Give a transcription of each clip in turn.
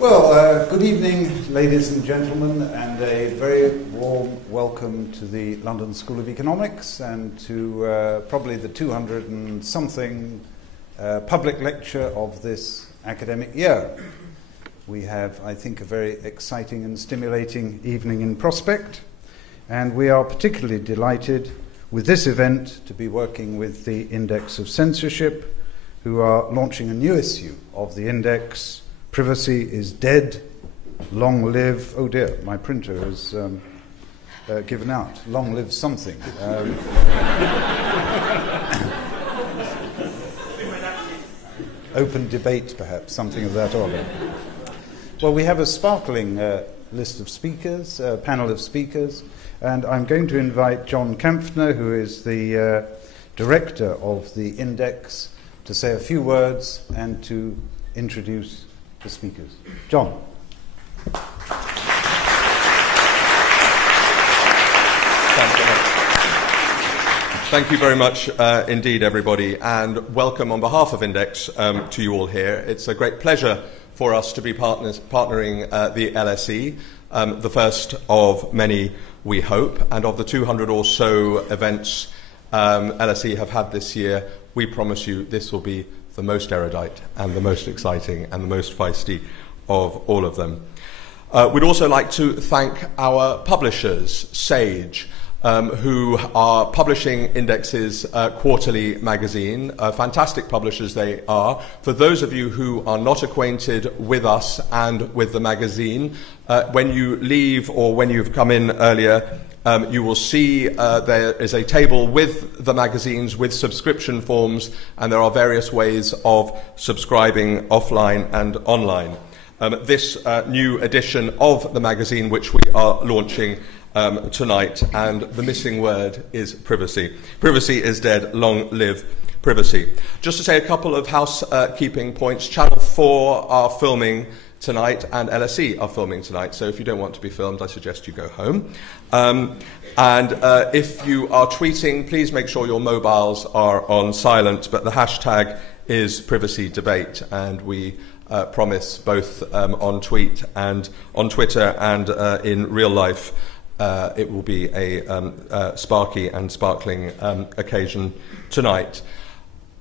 Good evening, ladies and gentlemen, and a very warm welcome to the London School of Economics and to probably the 200 and something public lecture of this academic year. We have, I think, a very exciting and stimulating evening in prospect, and we are particularly delighted with this event to be working with the Index of Censorship, who are launching a new issue of the Index. Privacy is dead, long live... Oh dear, my printer has given out. Long live something. Open debate, perhaps, something of that order. Well, we have a sparkling list of speakers, a panel of speakers, and I'm going to invite John Kampfner, who is the director of the Index, to say a few words and to introduce the speakers. John. Thank you very much indeed, everybody, and welcome on behalf of Index to you all here. It's a great pleasure for us to be partnering the LSE, the first of many, we hope, and of the 200 or so events LSE have had this year. We promise you this will be the most erudite and the most exciting and the most feisty of all of them. We'd also like to thank our publishers, Sage, who are publishing Index's quarterly magazine. Fantastic publishers they are. For those of you who are not acquainted with us and with the magazine, when you leave or when you've come in earlier, you will see there is a table with the magazines, with subscription forms, and there are various ways of subscribing offline and online. This new edition of the magazine, which we are launching tonight, and the missing word is privacy. Privacy is dead, long live privacy. Just to say a couple of housekeeping points. Channel 4 are filming tonight, and LSE are filming tonight, so if you don't want to be filmed, I suggest you go home. If you are tweeting, please make sure your mobiles are on silent, but the hashtag is privacy debate, and we promise both on tweet and on Twitter and in real life it will be a sparky and sparkling occasion tonight.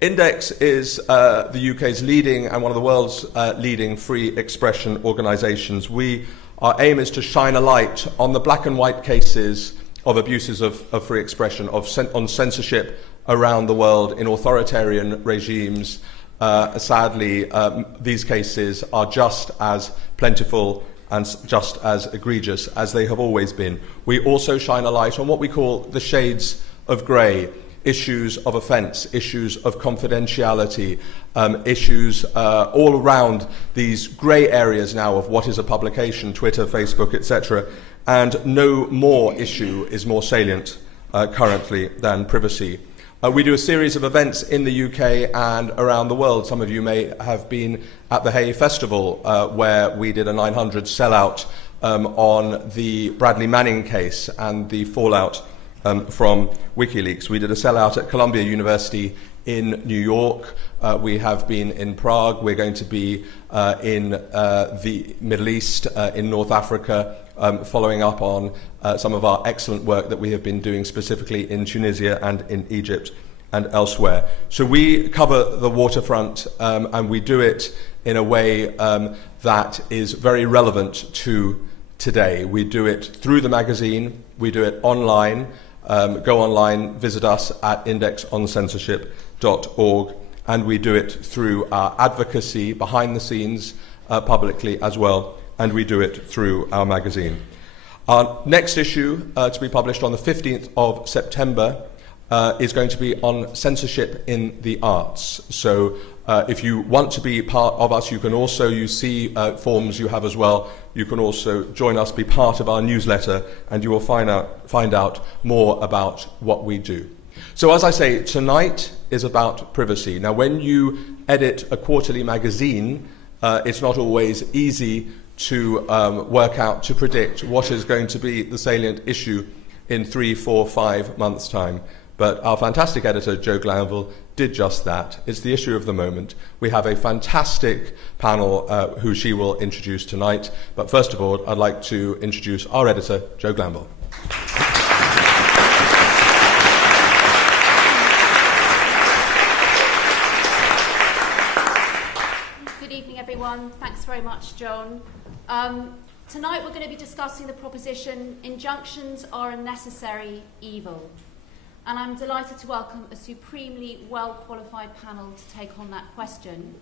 Index is the UK's leading and one of the world's leading free expression organisations. Our aim is to shine a light on the black and white cases of abuses of free expression, on censorship around the world in authoritarian regimes. Sadly, these cases are just as plentiful and just as egregious as they have always been. We also shine a light on what we call the shades of grey, issues of offence, issues of confidentiality, issues all around these grey areas now of what is a publication, Twitter, Facebook, etc. And no more issue is more salient currently than privacy. We do a series of events in the UK and around the world. Some of you may have been at the Hay Festival, where we did a 900 sellout on the Bradley Manning case and the fallout from WikiLeaks. We did a sellout at Columbia University in New York. We have been in Prague. We're going to be in the Middle East, in North Africa, following up on some of our excellent work that we have been doing specifically in Tunisia and in Egypt and elsewhere. So we cover the waterfront, and we do it in a way that is very relevant to today. We do it through the magazine. We do it online. Go online, visit us at indexoncensorship.org, and we do it through our advocacy behind the scenes publicly as well, and we do it through our magazine. Our next issue to be published on the 15th of September is going to be on censorship in the arts. So if you want to be part of us, you can also, you see forms you have as well, you can also join us, be part of our newsletter, and you will find out more about what we do. So as I say, tonight is about privacy. Now when you edit a quarterly magazine, it's not always easy to work out, to predict what is going to be the salient issue in 3, 4, 5 months' time. But our fantastic editor, Jo Glanville, did just that. It's the issue of the moment. We have a fantastic panel who she will introduce tonight. But first of all, I'd like to introduce our editor, Jo Glanville. Good evening, everyone. Thanks very much, John. Tonight we're going to be discussing the proposition, injunctions are a necessary evil. And I'm delighted to welcome a supremely well-qualified panel to take on that question.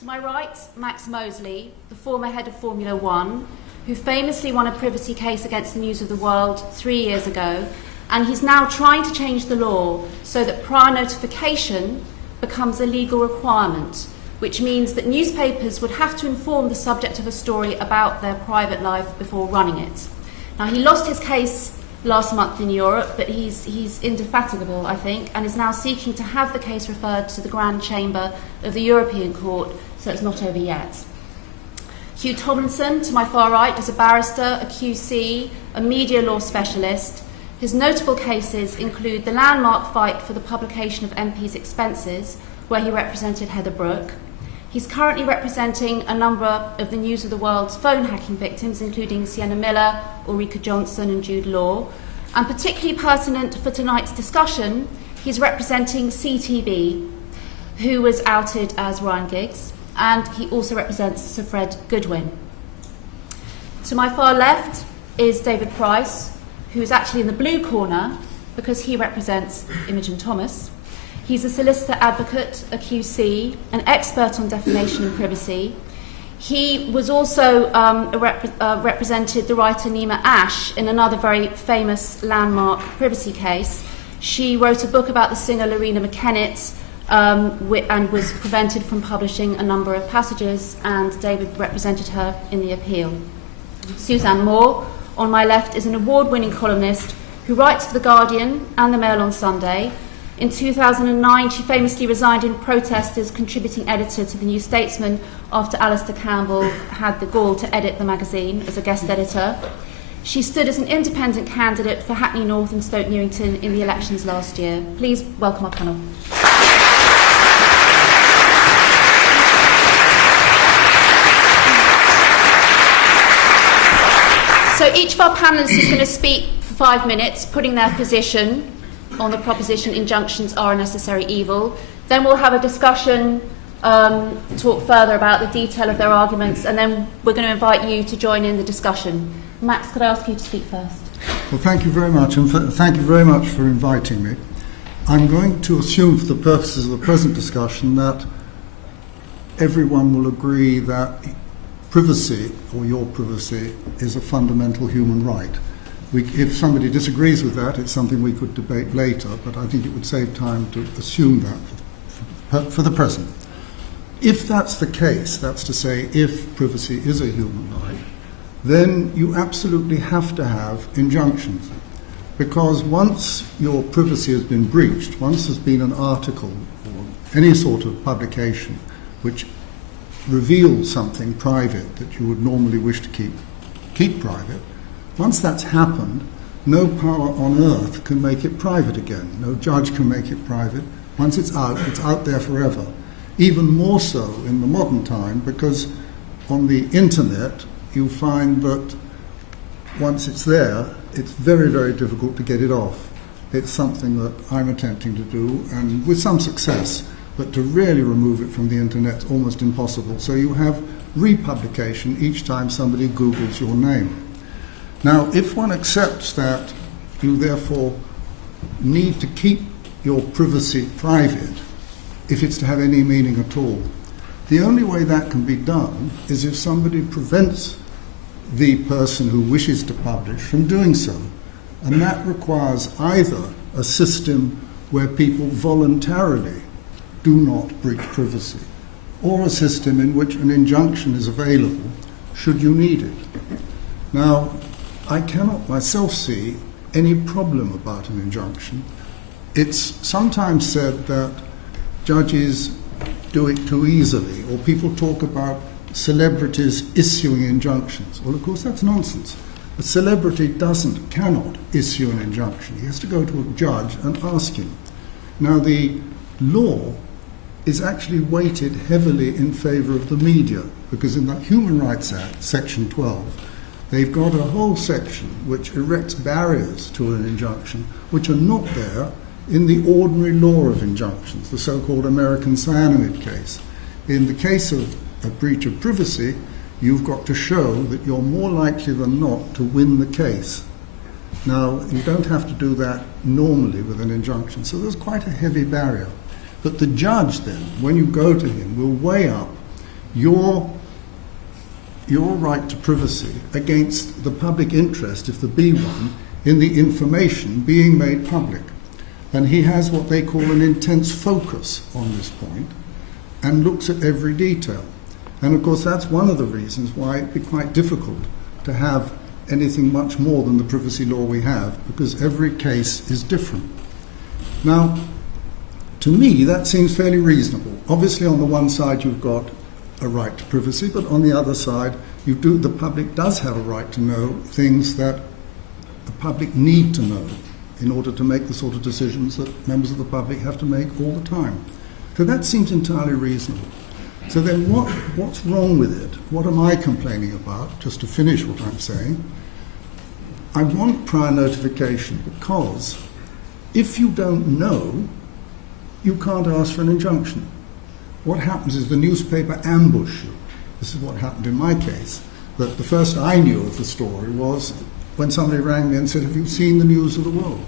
To my right, Max Mosley, the former head of Formula One, who famously won a privacy case against the News of the World 3 years ago, and he's now trying to change the law so that prior notification becomes a legal requirement, which means that newspapers would have to inform the subject of a story about their private life before running it. Now, he lost his case last month in Europe, but he's indefatigable, I think, and is now seeking to have the case referred to the Grand Chamber of the European Court, so it's not over yet. Hugh Tomlinson, to my far right, is a barrister, a QC, a media law specialist. His notable cases include the landmark fight for the publication of MP's expenses, where he represented Heather Brooke. He's currently representing a number of the News of the World's phone hacking victims, including Sienna Miller, Ulrika Johnson and Jude Law. And particularly pertinent for tonight's discussion, he's representing CTB, who was outed as Ryan Giggs, and he also represents Sir Fred Goodwin. To my far left is David Price, who is actually in the blue corner because he represents Imogen Thomas. He's a solicitor advocate, a QC, an expert on defamation and privacy. He was also represented the writer Nima Ash in another very famous landmark privacy case. She wrote a book about the singer Lorena McKennitt and was prevented from publishing a number of passages, and David represented her in the appeal. Suzanne Moore, on my left, is an award-winning columnist who writes for The Guardian and The Mail on Sunday. In 2009, she famously resigned in protest as contributing editor to The New Statesman after Alistair Campbell had the gall to edit the magazine as a guest editor. She stood as an independent candidate for Hackney North and Stoke Newington in the elections last year. Please welcome our panel. So each of our panellists is going to speak for 5 minutes, putting their position on the proposition injunctions are a necessary evil. Then we'll have a discussion, talk further about the detail of their arguments, and then we're going to invite you to join in the discussion. Max, could I ask you to speak first? Well, thank you very much, and thank you very much for inviting me. I'm going to assume, for the purposes of the present discussion, that everyone will agree that privacy, or your privacy, is a fundamental human right. If somebody disagrees with that, it's something we could debate later, but I think it would save time to assume that for the present. If that's the case, that's to say, if privacy is a human right, then you absolutely have to have injunctions. Because once your privacy has been breached, once there's been an article or any sort of publication which reveals something private that you would normally wish to keep private, once that's happened, no power on earth can make it private again. No judge can make it private. Once it's out there forever. Even more so in the modern time, because on the internet you find that once it's there, it's very, very difficult to get it off. It's something that I'm attempting to do, and with some success, but to really remove it from the internet is almost impossible. So you have republication each time somebody Googles your name. Now, if one accepts that you therefore need to keep your privacy private, if it's to have any meaning at all, the only way that can be done is if somebody prevents the person who wishes to publish from doing so. And that requires either a system where people voluntarily do not breach privacy, or a system in which an injunction is available should you need it. Now, I cannot myself see any problem about an injunction. It's sometimes said that judges do it too easily, or people talk about celebrities issuing injunctions. Well, of course, that's nonsense. A celebrity cannot issue an injunction. He has to go to a judge and ask him. Now, the law is actually weighted heavily in favour of the media, because in the Human Rights Act, Section 12, they've got a whole section which erects barriers to an injunction which are not there in the ordinary law of injunctions, the so-called American cyanamide case. In the case of a breach of privacy, you've got to show that you're more likely than not to win the case. Now, you don't have to do that normally with an injunction, so there's quite a heavy barrier. But the judge then, when you go to him, will weigh up your right to privacy against the public interest, if there be one, in the information being made public. And he has what they call an intense focus on this point and looks at every detail. And of course, that's one of the reasons why it'd be quite difficult to have anything much more than the privacy law we have, because every case is different. Now, to me, that seems fairly reasonable. Obviously, on the one side, you've got a right to privacy, but on the other side, the public does have a right to know things that the public need to know in order to make the sort of decisions that members of the public have to make all the time. So that seems entirely reasonable. So then what's wrong with it? What am I complaining about? Just to finish what I'm saying, I want prior notification, because if you don't know, you can't ask for an injunction. What happens is the newspaper ambush you. This is what happened in my case. That the first I knew of the story was when somebody rang me and said, "Have you seen the news of the world?"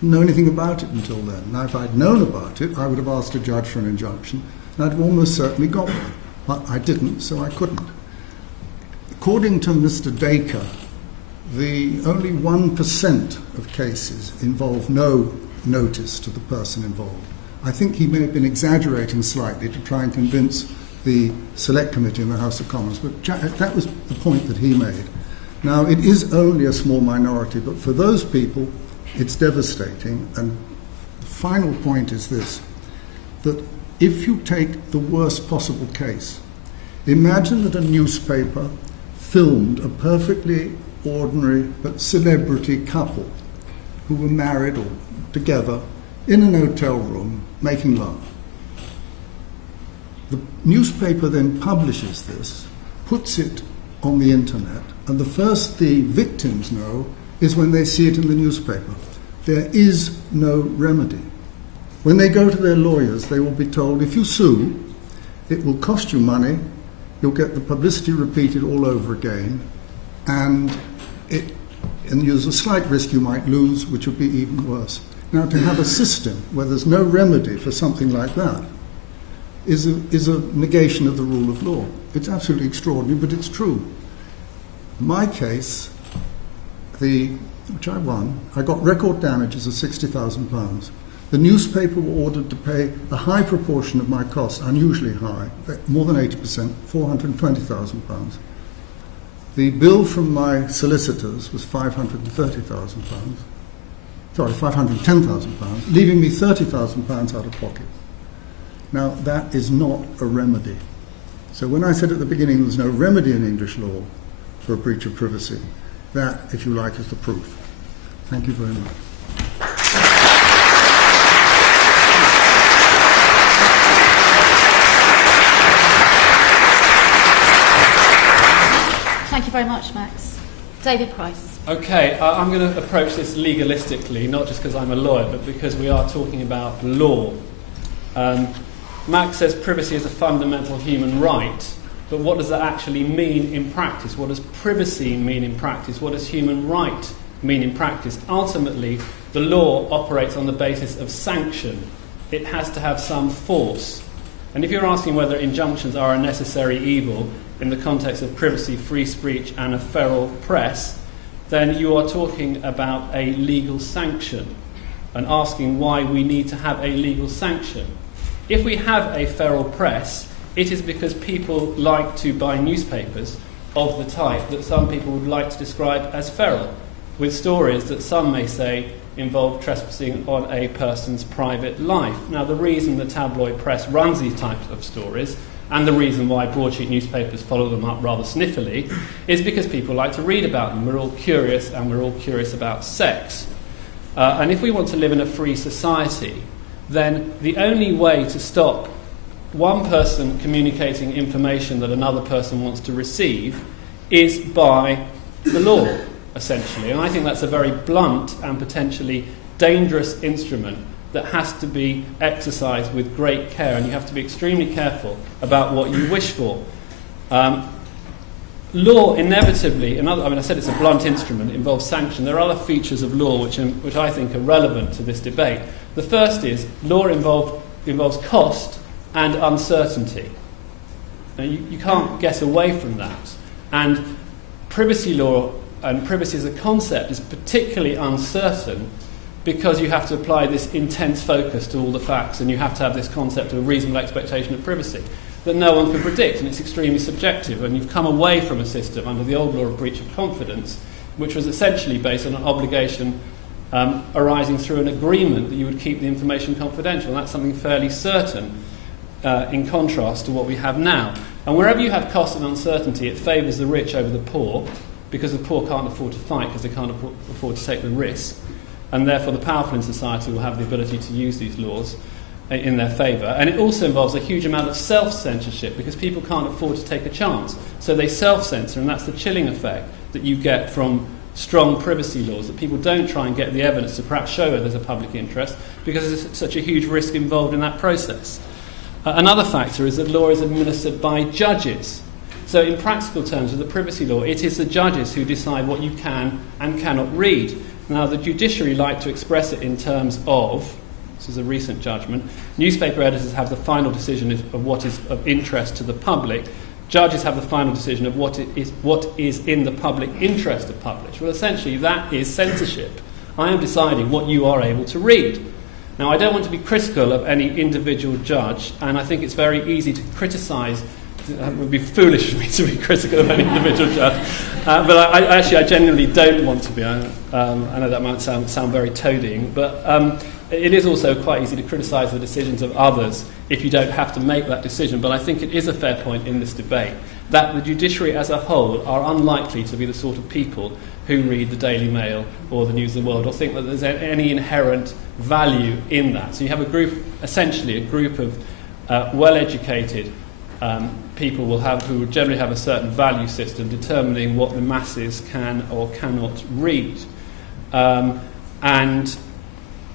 Didn't know anything about it until then. Now, if I'd known about it, I would have asked a judge for an injunction, and I'd almost certainly got one. But I didn't, so I couldn't. According to Mr. Dacre, the only 1% of cases involve no notice to the person involved. I think he may have been exaggerating slightly to try and convince the Select Committee in the House of Commons, but that was the point that he made. Now, it is only a small minority, but for those people, it's devastating. And the final point is this, that if you take the worst possible case, imagine that a newspaper filmed a perfectly ordinary but celebrity couple who were married or together in an hotel room making love. The newspaper then publishes this, puts it on the internet, and the first the victims know is when they see it in the newspaper. There is no remedy. When they go to their lawyers, they will be told, if you sue, it will cost you money, you'll get the publicity repeated all over again, and there's a slight risk you might lose, which would be even worse. Now, to have a system where there's no remedy for something like that is a negation of the rule of law. It's absolutely extraordinary, but it's true. In my case, which I won, I got record damages of £60,000. The newspaper were ordered to pay a high proportion of my costs, unusually high, more than 80%, £420,000. The bill from my solicitors was £530,000. Sorry, £510,000, leaving me £30,000 out of pocket. Now, that is not a remedy. So when I said at the beginning there's no remedy in English law for a breach of privacy, that, if you like, is the proof. Thank you very much. Thank you very much, Max. David Price. Okay, I'm going to approach this legalistically, not just because I'm a lawyer, but because we are talking about law. Max says privacy is a fundamental human right, but what does that actually mean in practice? What does privacy mean in practice? What does human right mean in practice? Ultimately, the law operates on the basis of sanction. It has to have some force. And if you're asking whether injunctions are a necessary evil in the context of privacy, free speech, and a feral press, then you are talking about a legal sanction and asking why we need to have a legal sanction. If we have a feral press, it is because people like to buy newspapers of the type that some people would like to describe as feral, with stories that some may say involve trespassing on a person's private life. Now, the reason the tabloid press runs these types of stories And the reason why broadsheet newspapers follow them up rather sniffily is because people like to read about them. We're all curious, and we're all curious about sex. And if we want to live in a free society, then the only way to stop one person communicating information that another person wants to receive is by the law, essentially. And I think that's a very blunt and potentially dangerous instrument that has to be exercised with great care, and you have to be extremely careful about what you wish for. Law inevitably, I said it's a blunt instrument, it involves sanction. There are other features of law which I think are relevant to this debate. The first is law involves cost and uncertainty. Now, you can't get away from that. And privacy law and privacy as a concept is particularly uncertain because you have to apply this intense focus to all the facts, and you have to have this concept of a reasonable expectation of privacy that no one can predict, and it's extremely subjective. And you've come away from a system under the old law of breach of confidence, which was essentially based on an obligation arising through an agreement that you would keep the information confidential. And that's something fairly certain in contrast to what we have now. And wherever you have cost and uncertainty, it favours the rich over the poor, because the poor can't afford to fight because they can't afford to take the risk. And therefore the powerful in society will have the ability to use these laws in their favour. And it also involves a huge amount of self-censorship, because people can't afford to take a chance. So they self-censor, and that's the chilling effect that you get from strong privacy laws, that people don't try and get the evidence to perhaps show whether there's a public interest, because there's such a huge risk involved in that process. Another factor is that law is administered by judges. So in practical terms, with the privacy law, it is the judges who decide what you can and cannot read. Now, the judiciary like to express it in terms of, this is a recent judgment, newspaper editors have the final decision of what is of interest to the public. Judges have the final decision of what is in the public interest to publish. Well, essentially, that is censorship. I am deciding what you are able to read. Now, I don't want to be critical of any individual judge, and I think it's very easy to criticise. It would be foolish for me to be critical of any individual judge, but I genuinely don't want to be. I know that might sound very toadying, but it is also quite easy to criticise the decisions of others if you don't have to make that decision. But I think it is a fair point in this debate that the judiciary as a whole are unlikely to be the sort of people who read the Daily Mail or the News of the World or think that there's any inherent value in that. So you have essentially a group of well-educated people who will generally have a certain value system determining what the masses can or cannot read. And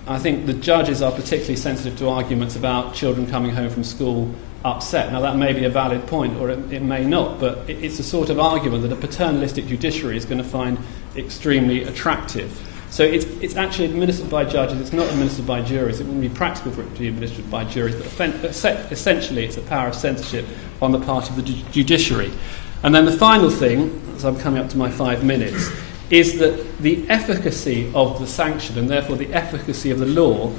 I think the judges are particularly sensitive to arguments about children coming home from school upset. Now, that may be a valid point, or it may not, but it's a sort of argument that a paternalistic judiciary is going to find extremely attractive. So it's actually administered by judges, it's not administered by juries. It wouldn't be practical for it to be administered by juries, but essentially it's a power of censorship on the part of the judiciary. And then the final thing, as I'm coming up to my 5 minutes, is that the efficacy of the sanction, and therefore the efficacy of the law,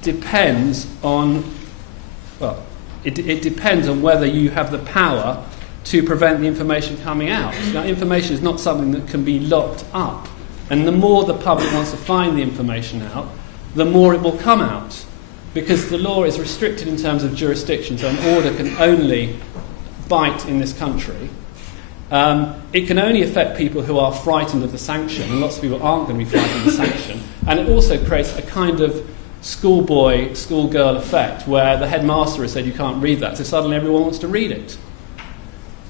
depends on, it depends on whether you have the power to prevent the information coming out. Now, information is not something that can be locked up. And the more the public wants to find the information out, the more it will come out. Because the law is restricted in terms of jurisdiction, so an order can only bite in this country. It can only affect people who are frightened of the sanction, and lots of people aren't going to be frightened of the sanction. And it also creates a kind of schoolboy, schoolgirl effect, where the headmaster has said you can't read that, so suddenly everyone wants to read it.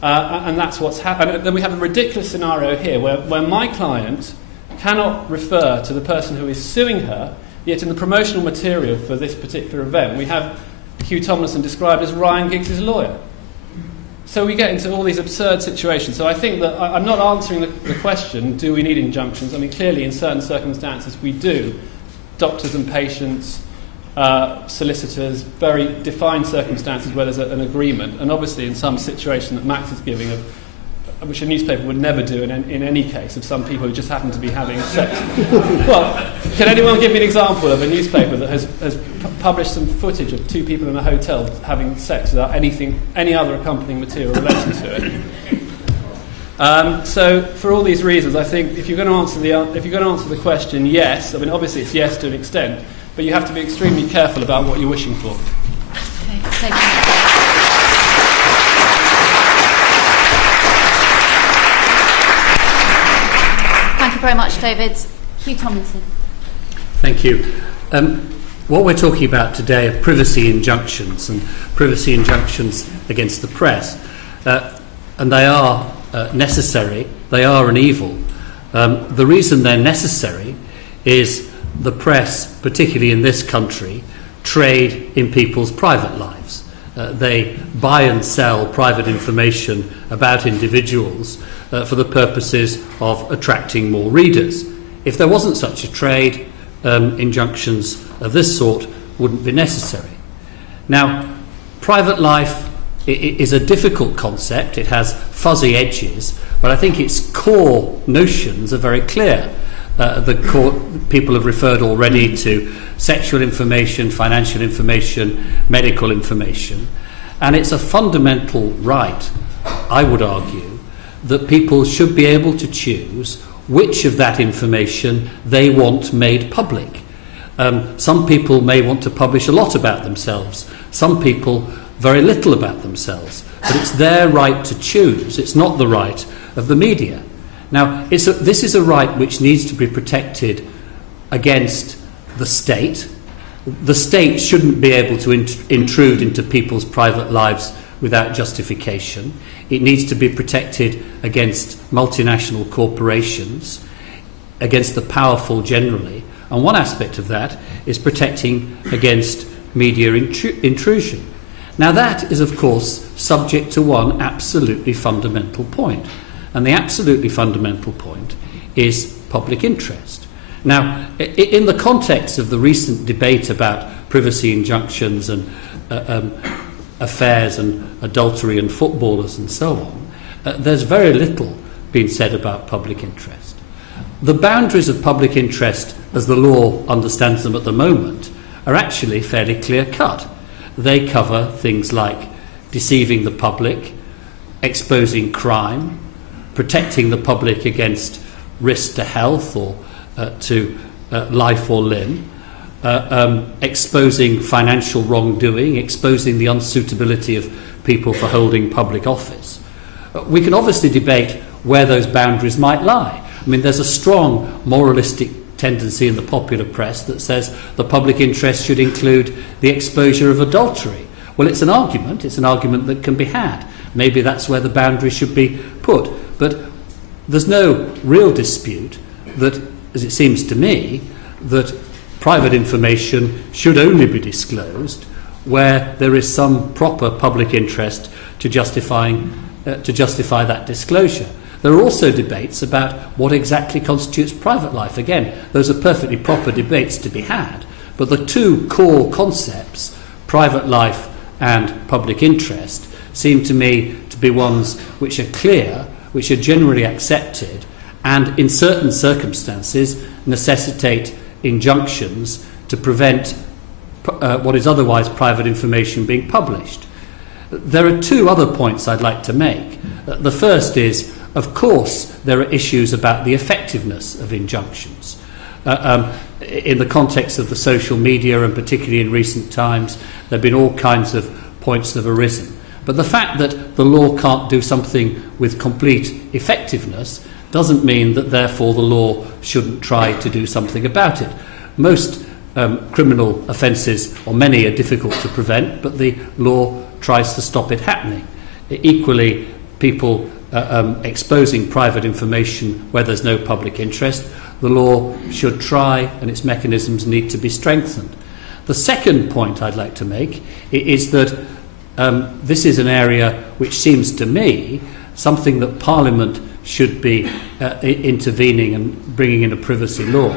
And that's what's happened. And then we have a ridiculous scenario here, where my client cannot refer to the person who is suing her, yet in the promotional material for this particular event, we have Hugh Tomlinson described as Ryan Giggs' lawyer. So we get into all these absurd situations. So I think that I'm not answering the question, do we need injunctions? I mean, clearly in certain circumstances we do. Doctors and patients, solicitors, very defined circumstances where there's an agreement. And obviously in some situation that Max is giving, which a newspaper would never do in any case, of some people who just happen to be having sex. Well, can anyone give me an example of a newspaper that has published some footage of two people in a hotel having sex without any other accompanying material related to it? So, for all these reasons, I think if you're going to answer the question, yes. I mean, obviously it's yes to an extent, but you have to be extremely careful about what you're wishing for. Okay, thank you. very much, David. Hugh Tomlinson. Thank you. What we're talking about today are privacy injunctions and privacy injunctions against the press. And they are necessary. They are an evil. The reason they're necessary is the press, particularly in this country, trade in people's private lives. They buy and sell private information about individuals for the purposes of attracting more readers. If there wasn't such a trade, injunctions of this sort wouldn't be necessary. Now, private life is a difficult concept. It has fuzzy edges, but I think its core notions are very clear. People have referred already to sexual information, financial information, medical information, and it's a fundamental right, I would argue, that people should be able to choose which of that information they want made public. Some people may want to publish a lot about themselves, some people very little about themselves, but it's their right to choose. It's not the right of the media. Now, this is a right which needs to be protected against the state. The state shouldn't be able to intrude into people's private lives without justification. It needs to be protected against multinational corporations, against the powerful generally. And one aspect of that is protecting against media intrusion. Now, that is, of course, subject to one absolutely fundamental point. And the absolutely fundamental point is public interest. Now, in the context of the recent debate about privacy injunctions and affairs and adultery and footballers and so on, there's very little being said about public interest. The boundaries of public interest, as the law understands them at the moment, are actually fairly clear-cut. They cover things like deceiving the public, exposing crime, protecting the public against risk to health or to life or limb, exposing financial wrongdoing, exposing the unsuitability of people for holding public office. We can obviously debate where those boundaries might lie. I mean, there's a strong moralistic tendency in the popular press that says the public interest should include the exposure of adultery. Well, it's an argument that can be had. Maybe that's where the boundary should be put. But there's no real dispute that, as it seems to me, that private information should only be disclosed where there is some proper public interest to justify that disclosure. There are also debates about what exactly constitutes private life. Again, those are perfectly proper debates to be had, but the two core concepts, private life and public interest, seem to me to be ones which are clear, which are generally accepted, and in certain circumstances necessitate injunctions to prevent what is otherwise private information being published. There are two other points I'd like to make. The first is, of course, there are issues about the effectiveness of injunctions. In the context of the social media, and particularly in recent times, there have been all kinds of points that have arisen. But the fact that the law can't do something with complete effectiveness doesn't mean that therefore the law shouldn't try to do something about it. Most criminal offences, or many, are difficult to prevent, but the law tries to stop it happening. Equally, people exposing private information where there's no public interest, the law should try, and its mechanisms need to be strengthened. The second point I'd like to make is that this is an area which seems to me something that Parliament should be intervening and bringing in a privacy law.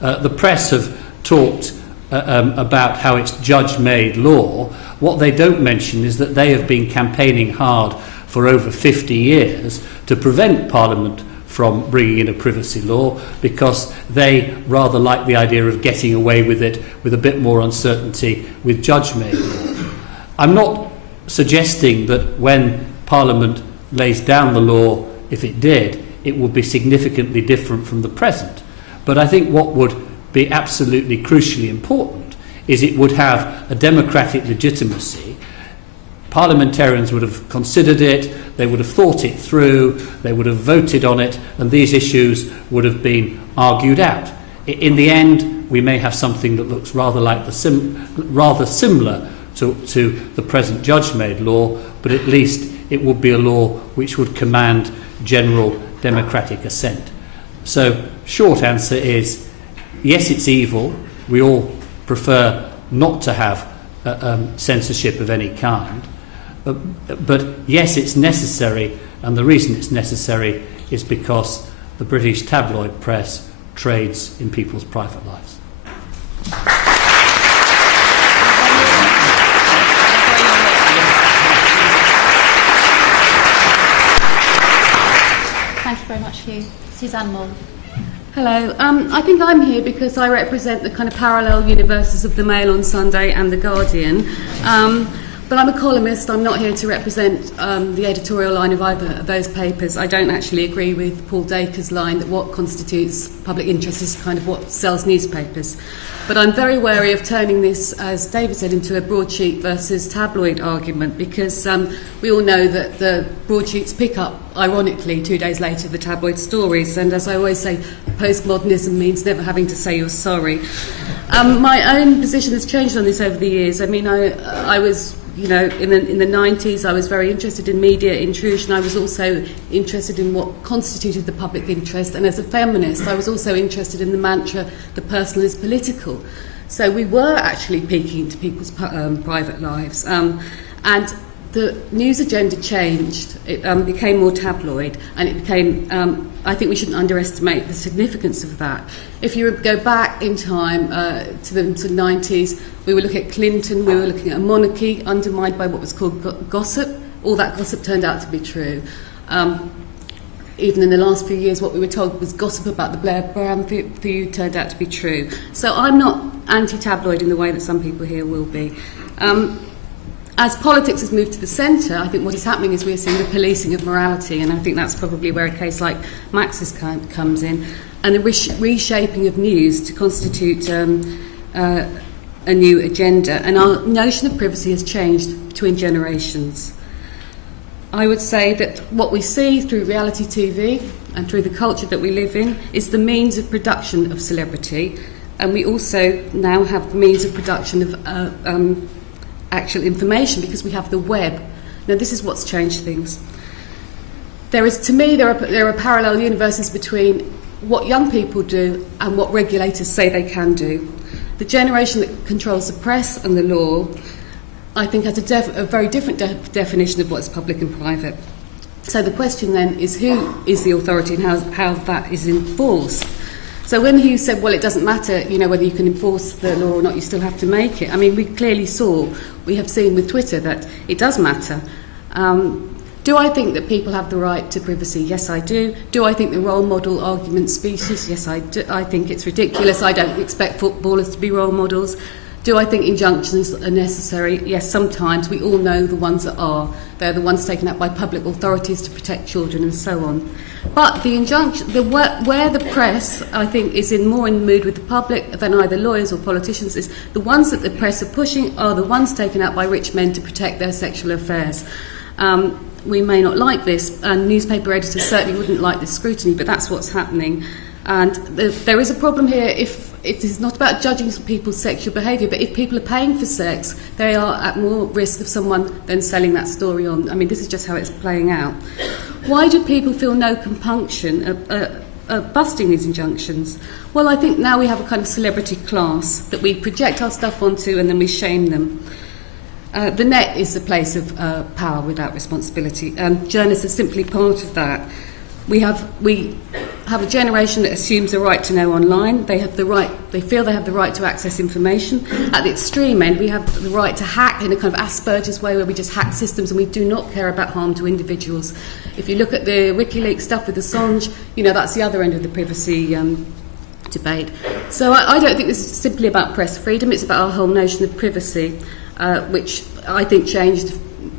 The press have talked about how it's judge-made law. What they don't mention is that they have been campaigning hard for over 50 years to prevent Parliament from bringing in a privacy law, because they rather like the idea of getting away with it with a bit more uncertainty with judge-made law. I'm not suggesting that when Parliament lays down the law, if it did, it would be significantly different from the present. But I think what would be absolutely crucially important is it would have a democratic legitimacy, Parliamentarians would have considered it, they would have thought it through, they would have voted on it, and these issues would have been argued out. In the end, we may have something that looks rather like rather similar to the present judge-made law, but at least it would be a law which would command general democratic assent. So, short answer is, yes, it's evil. We all prefer not to have censorship of any kind. But yes, it's necessary, and the reason it's necessary is because the British tabloid press trades in people's private lives. Thank you very much, Hugh. Suzanne Moore. Hello. I think I'm here because I represent the kind of parallel universes of the Mail on Sunday and the Guardian. But I'm a columnist. I'm not here to represent the editorial line of either of those papers. I don't actually agree with Paul Dacre's line that what constitutes public interest is kind of what sells newspapers. But I'm very wary of turning this, as David said, into a broadsheet versus tabloid argument, because we all know that the broadsheets pick up, ironically, 2 days later, the tabloid stories. And as I always say, postmodernism means never having to say you're sorry. My own position has changed on this over the years. I mean, I was, in the 90s, I was very interested in media intrusion. I was also interested in what constituted the public interest. And as a feminist, I was also interested in the mantra, the personal is political. So we were actually peeking into people's private lives. And the news agenda changed. It became more tabloid, and it became, I think we shouldn't underestimate the significance of that. If you go back in time to the 90s, we were looking at Clinton, we were looking at a monarchy undermined by what was called gossip. All that gossip turned out to be true. Even in the last few years, what we were told was gossip about the Blair Brown feud turned out to be true. So I'm not anti-tabloid in the way that some people here will be. As politics has moved to the centre, I think what is happening is we're seeing the policing of morality, and I think that's probably where a case like Max's comes in, and the reshaping of news to constitute a new agenda. And our notion of privacy has changed between generations. I would say that what we see through reality TV and through the culture that we live in is the means of production of celebrity, and we also now have the means of production of actual information, because we have the web. Now, this is what's changed things. There are parallel universes between what young people do and what regulators say they can do. The generation that controls the press and the law, I think, has a very different definition of what's public and private. So the question then is, who is the authority and how that is enforced? So when Hugh said, well, it doesn't matter, whether you can enforce the law or not, you still have to make it. I mean, we have seen with Twitter that it does matter. Do I think that people have the right to privacy? Yes, I do. Do I think the role model argument specious? Yes, I do. I think it's ridiculous. I don't expect footballers to be role models. Do I think injunctions are necessary? Yes, sometimes. We all know the ones that are. They're the ones taken out by public authorities to protect children and so on. But the injunction, where the press, I think, is more in the mood with the public than either lawyers or politicians, is the ones that the press are pushing are the ones taken out by rich men to protect their sexual affairs. We may not like this, and newspaper editors certainly wouldn't like this scrutiny, but that's what's happening. And there is a problem here if it is not about judging people's sexual behaviour, but if people are paying for sex, they are at more risk of someone then selling that story on. I mean, this is just how it's playing out. Why do people feel no compunction busting these injunctions? Well, I think now we have a kind of celebrity class that we project our stuff onto and then we shame them. The net is a place of power without responsibility, and journalists are simply part of that. We have a generation that assumes the right to know online. They feel they have the right to access information. At the extreme end, we have the right to hack in a kind of Asperger's way, where we just hack systems and we do not care about harm to individuals. If you look at the WikiLeaks stuff with Assange, that's the other end of the privacy debate. So I don't think this is simply about press freedom. It's about our whole notion of privacy, which I think changed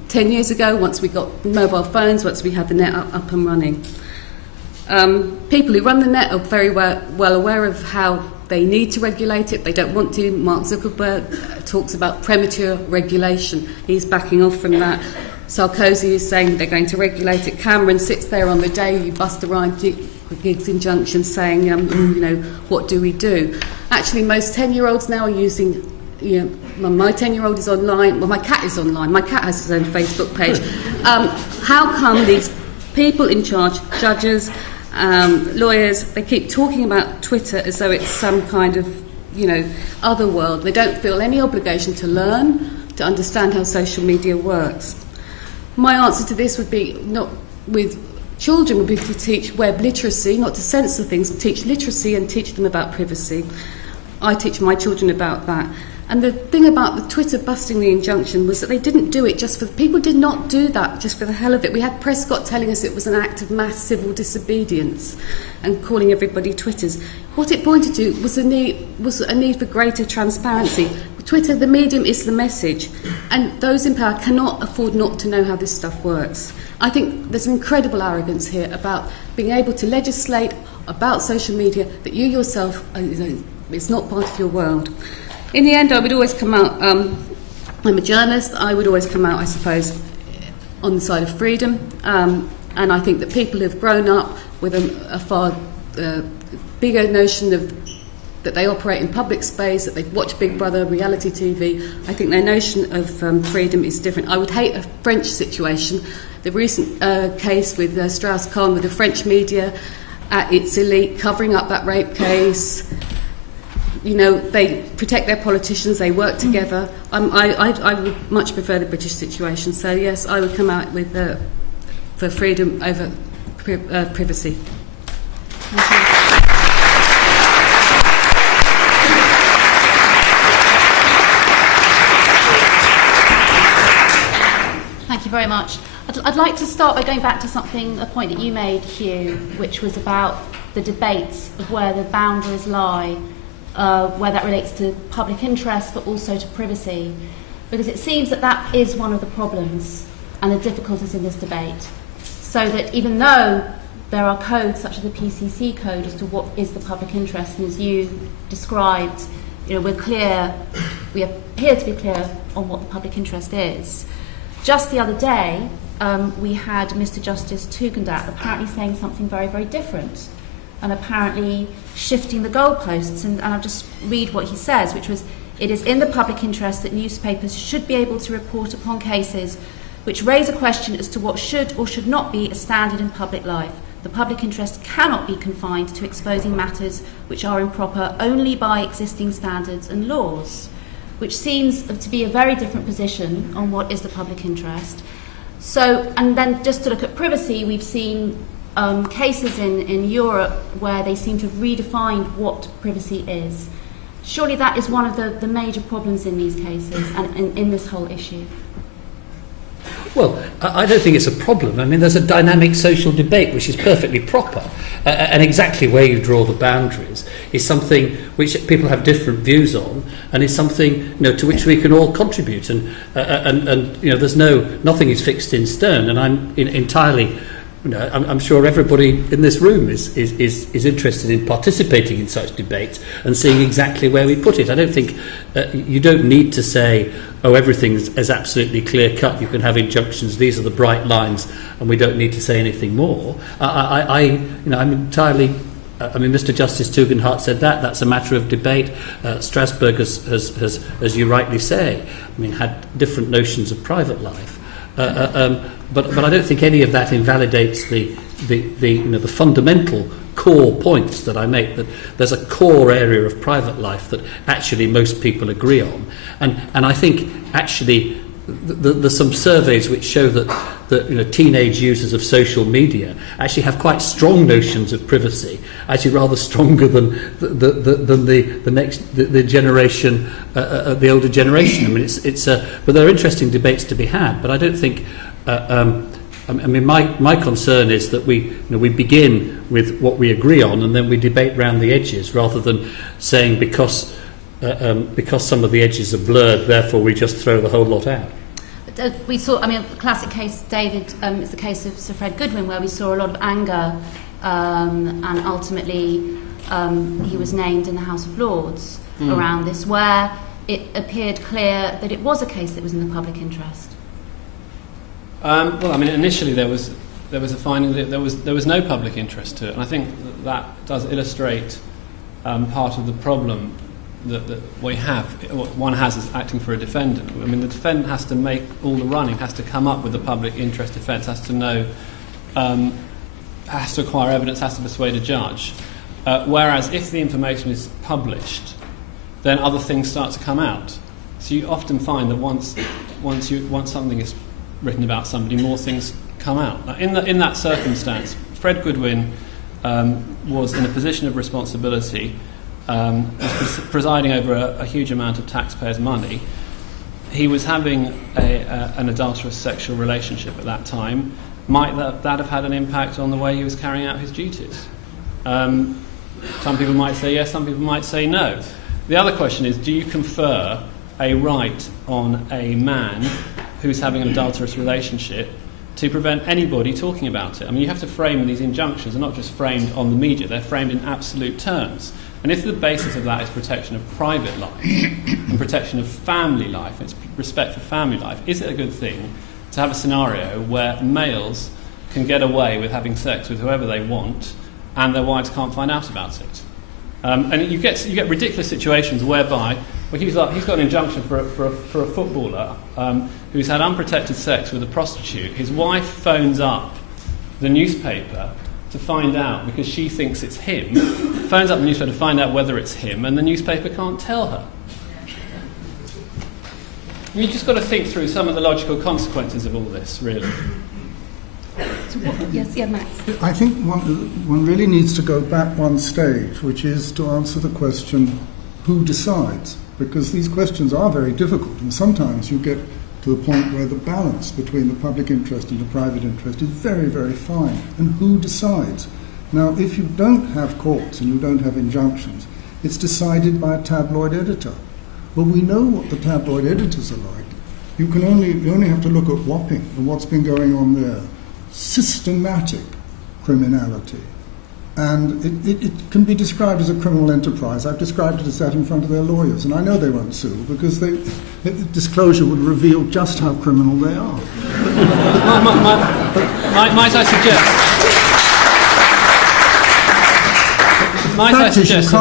10 years ago once we got mobile phones, once we had the net up and running. People who run the net are very well aware of how they need to regulate it, they don't want to. Mark Zuckerberg talks about premature regulation. He's backing off from that. Sarkozy is saying they're going to regulate it. Cameron sits there on the day you bust the Giggs injunction saying, what do we do? Actually, most 10-year-olds now are using, my 10-year-old is online. Well, my cat is online. My cat has his own Facebook page. How come these people in charge, judges, lawyers, they keep talking about Twitter as though it's some kind of, other world? They don't feel any obligation to learn, to understand how social media works. My answer to this would be, not with children, would be to teach web literacy, not to censor things, but teach literacy and teach them about privacy. I teach my children about that. And the thing about the Twitter busting the injunction was that they didn't do it just for... People did not do that just for the hell of it. We had Prescott telling us it was an act of mass civil disobedience and calling everybody Twitters. What it pointed to was a need for greater transparency. Twitter, the medium, is the message. And those in power cannot afford not to know how this stuff works. I think there's incredible arrogance here about being able to legislate about social media that you yourself... it's not part of your world. In the end, I would always come out, I'm a journalist, I would always come out, I suppose, on the side of freedom. And I think that people who have grown up with a far bigger notion of that they operate in public space, that they've watched Big Brother, reality TV, I think their notion of freedom is different. I would hate a French situation. The recent case with Strauss-Kahn with the French media at its elite covering up that rape case. They protect their politicians, they work together. I would much prefer the British situation. So, yes, I would come out with for freedom over privacy. Thank you very much. I'd like to start by going back to a point that you made, Hugh, which was about the debates of where the boundaries lie, where that relates to public interest but also to privacy, because it seems that is one of the problems and the difficulties in this debate. So that even though there are codes such as the PCC code as to what is the public interest, and as you described, we appear to be clear on what the public interest is. Just the other day, we had Mr. Justice Tugendhat apparently saying something very, very different, and apparently shifting the goalposts. And I'll just read what he says, which was, "It is in the public interest that newspapers should be able to report upon cases which raise a question as to what should or should not be a standard in public life. The public interest cannot be confined to exposing matters which are improper only by existing standards and laws," which seems to be a very different position on what is the public interest. So, and then just to look at privacy, we've seen cases in Europe where they seem to have redefined what privacy is. Surely that is one of the major problems in these cases and in this whole issue. Well, I don't think it's a problem. I mean, there's a dynamic social debate which is perfectly proper, and exactly where you draw the boundaries is something which people have different views on, and is something to which we can all contribute. And there's nothing is fixed in stone, and I'm entirely. I'm sure everybody in this room is interested in participating in such debates and seeing exactly where we put it. I don't think you don't need to say, everything's as absolutely clear cut. You can have injunctions. These are the bright lines, and we don't need to say anything more. I'm entirely. Mr. Justice Tugendhat said that's a matter of debate. Strasbourg has, as you rightly say, had different notions of private life. But I don't think any of that invalidates the fundamental core points that I make, that there's a core area of private life that actually most people agree on. And I think actually there's some surveys which show that teenage users of social media actually have quite strong notions of privacy, actually rather stronger than the generation, the older generation. But there are interesting debates to be had. But I don't think. My concern is that we begin with what we agree on, and then we debate round the edges, rather than saying because some of the edges are blurred, therefore we just throw the whole lot out. We saw, the classic case, David, is the case of Sir Fred Goodwin, where we saw a lot of anger and ultimately he was named in the House of Lords around this, where it appeared clear that it was a case that was in the public interest? Well, I mean, initially there was a finding that there was no public interest to it, and I think that does illustrate part of the problem that one has is acting for a defendant. I mean, the defendant has to make all the running, has to come up with the public interest defence, has to know, has to acquire evidence, has to persuade a judge. Whereas if the information is published, then other things start to come out. So you often find that once something is written about somebody, more things come out. Now, in that circumstance, Fred Goodwin was in a position of responsibility, was presiding over a huge amount of taxpayers' money. He was having an adulterous sexual relationship at that time. Might that have had an impact on the way he was carrying out his duties? Some people might say yes, some people might say no. The other question is, do you confer a right on a man who's having an adulterous relationship to prevent anybody talking about it? I mean, you have to frame these injunctions. They're not just framed on the media, they're framed in absolute terms. And if the basis of that is protection of private life and protection of family life, it's respect for family life, is it a good thing to have a scenario where males can get away with having sex with whoever they want and their wives can't find out about it? And you get ridiculous situations whereby he's got an injunction for a footballer who's had unprotected sex with a prostitute. His wife phones up the newspaper to find out, because she thinks it's him, phones up the newspaper to find out whether it's him, and the newspaper can't tell her. You've just got to think through some of the logical consequences of all this, really. Yes, Max. I think one really needs to go back one stage, which is to answer the question, who decides? Because these questions are very difficult, and sometimes you get to the point where the balance between the public interest and the private interest is very, very fine. And who decides? Now, if you don't have courts and you don't have injunctions, it's decided by a tabloid editor. Well, we know what the tabloid editors are like. You only have to look at Wapping and what's been going on there. Systematic criminality. And it can be described as a criminal enterprise. I've described it as that in front of their lawyers, and I know they won't sue because disclosure would reveal just how criminal they are. Might I suggest?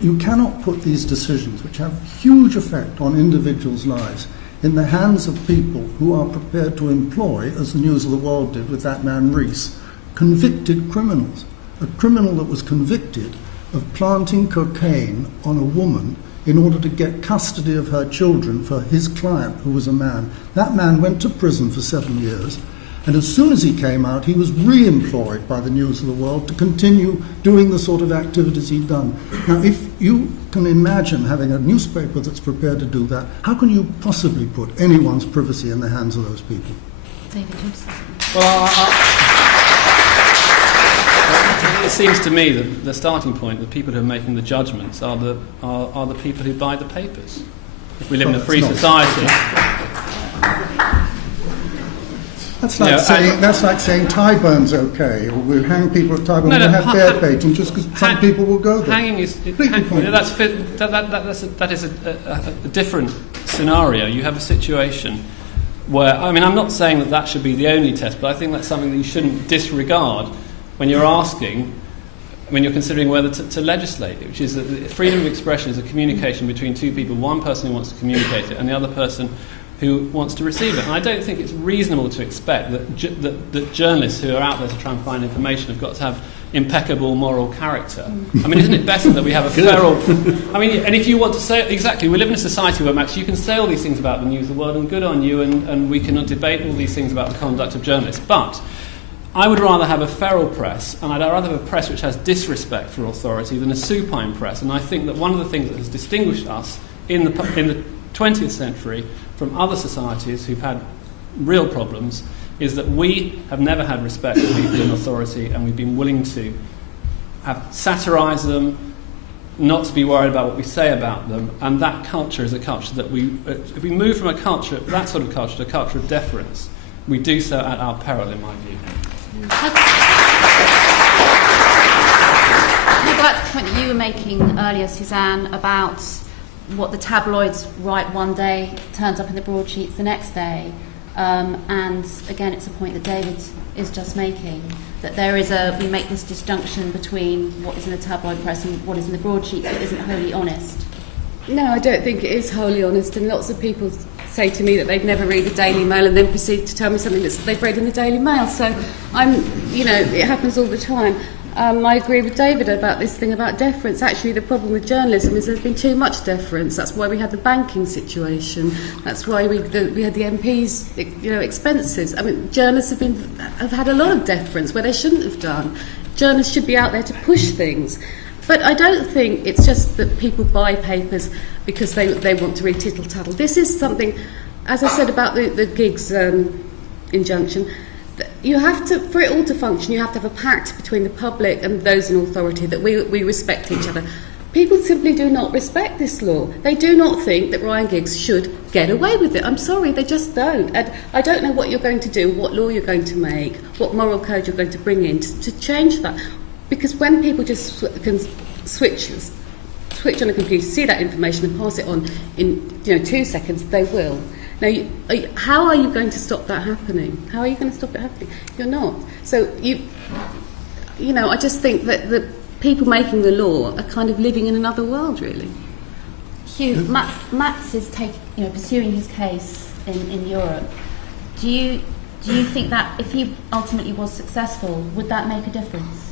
You cannot put these decisions, which have huge effect on individuals' lives, in the hands of people who are prepared to employ, as the News of the World did with that man Rees, convicted criminals. A criminal that was convicted of planting cocaine on a woman in order to get custody of her children for his client, who was a man. That man went to prison for 7 years, and as soon as he came out, he was re-employed by the News of the World to continue doing the sort of activities he'd done. Now, if you can imagine having a newspaper that's prepared to do that, how can you possibly put anyone's privacy in the hands of those people? David Johnson. Well, it seems to me that the starting point, the people who are making the judgments, are the people who buy the papers. If we live in a free society. That's like saying Tyburn's okay, or we'll hang people at Tyburn and have fair baiting just because some people will go there. Hanging is that is a different scenario. You have a situation where, I mean, I'm not saying that should be the only test, but I think that's something that you shouldn't disregard when you're considering whether to legislate, which is that freedom of expression is a communication between two people, one person who wants to communicate it and the other person who wants to receive it. And I don't think it's reasonable to expect that journalists who are out there to try and find information have got to have impeccable moral character. I mean, isn't it better that we have a feral... I mean, and if you want to say... Exactly, we live in a society where, Max, you can say all these things about the News of the World, and good on you, and we can debate all these things about the conduct of journalists. But I would rather have a feral press, and I'd rather have a press which has disrespect for authority than a supine press. And I think that one of the things that has distinguished us in the 20th century from other societies who've had real problems is that we have never had respect for people in authority, and we've been willing to satirise them, not to be worried about what we say about them, and that culture is a culture that if we move from that sort of culture to a culture of deference, we do so at our peril, in my view. Have go back to the point that you were making earlier, Suzanne, about what the tabloids write one day turns up in the broadsheets the next day. And again, it's a point that David is just making, that we make this disjunction between what is in the tabloid press and what is in the broadsheets that isn't wholly honest. No, I don't think it is wholly honest, and lots of people say to me that they'd never read the Daily Mail and then proceed to tell me something that they've read in the Daily Mail. So it happens all the time. I agree with David about this thing about deference. Actually, the problem with journalism is there's been too much deference. That's why we had the banking situation. That's why we had the MPs' expenses. I mean, journalists have had a lot of deference where they shouldn't have done. Journalists should be out there to push things. But I don't think it's just that people buy papers because they want to read tittle-tattle. This is something, as I said about the gigs injunction, you have to, for it all to function, you have to have a pact between the public and those in authority that we respect each other. People simply do not respect this law. They do not think that Ryan Giggs should get away with it. I'm sorry, they just don't. And I don't know what you're going to do, what law you're going to make, what moral code you're going to bring in to change that. Because when people just can switch on a computer, see that information and pass it on in 2 seconds, they will. Now, how are you going to stop that happening? How are you going to stop it happening? You're not. So I just think that the people making the law are kind of living in another world, really. Hugh, Max is pursuing his case in Europe. Do you think that if he ultimately was successful, would that make a difference?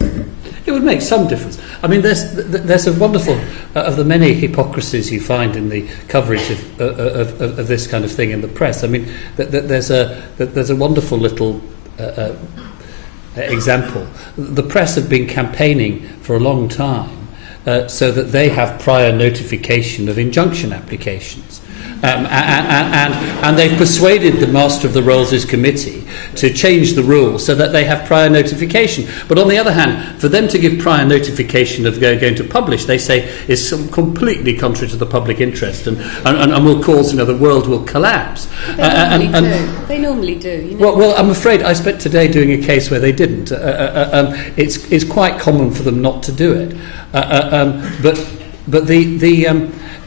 It would make some difference. I mean, there's a wonderful of the many hypocrisies you find in the coverage of this kind of thing in the press. I mean, there's a wonderful little example. The press have been campaigning for a long time so that they have prior notification of injunction applications. And they've persuaded the Master of the Rolls' committee to change the rules so that they have prior notification. But on the other hand, for them to give prior notification of going to publish, they say is completely contrary to the public interest and will cause, the world will collapse. They normally do. Well, I'm afraid I spent today doing a case where they didn't. It's quite common for them not to do it. But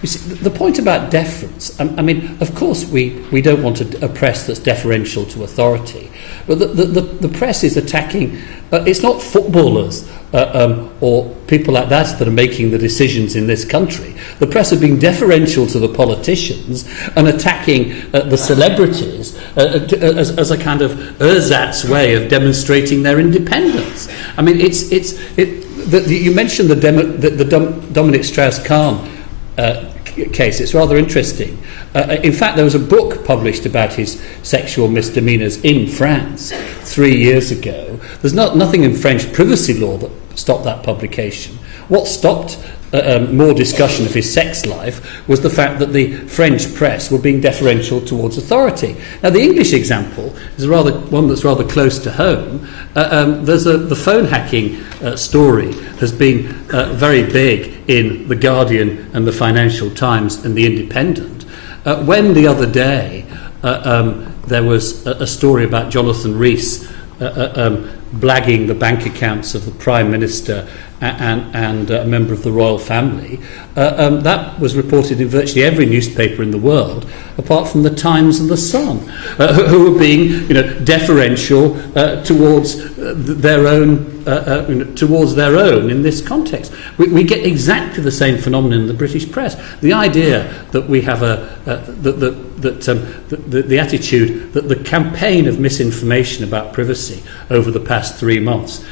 you see, the point about deference, I mean, of course we don't want a press that's deferential to authority, but the press is attacking, it's not footballers or people like that are making the decisions in this country. The press are being deferential to the politicians and attacking the celebrities as a kind of ersatz way of demonstrating their independence. I mean, you mentioned the Dominic Strauss-Kahn case. It's rather interesting. In fact, there was a book published about his sexual misdemeanours in France 3 years ago. There's nothing in French privacy law that stopped that publication. What stopped more discussion of his sex life was the fact that the French press were being deferential towards authority. Now, the English example is one that's rather close to home. There's the phone hacking story has been very big in The Guardian and the Financial Times and the Independent. When the other day there was a story about Jonathan Rees blagging the bank accounts of the Prime Minister and a member of the royal family, that was reported in virtually every newspaper in the world, apart from the Times and the Sun, who were being, deferential towards their own in this context. We get exactly the same phenomenon in the British press. The idea that we have the attitude that the campaign of misinformation about privacy over the past 3 months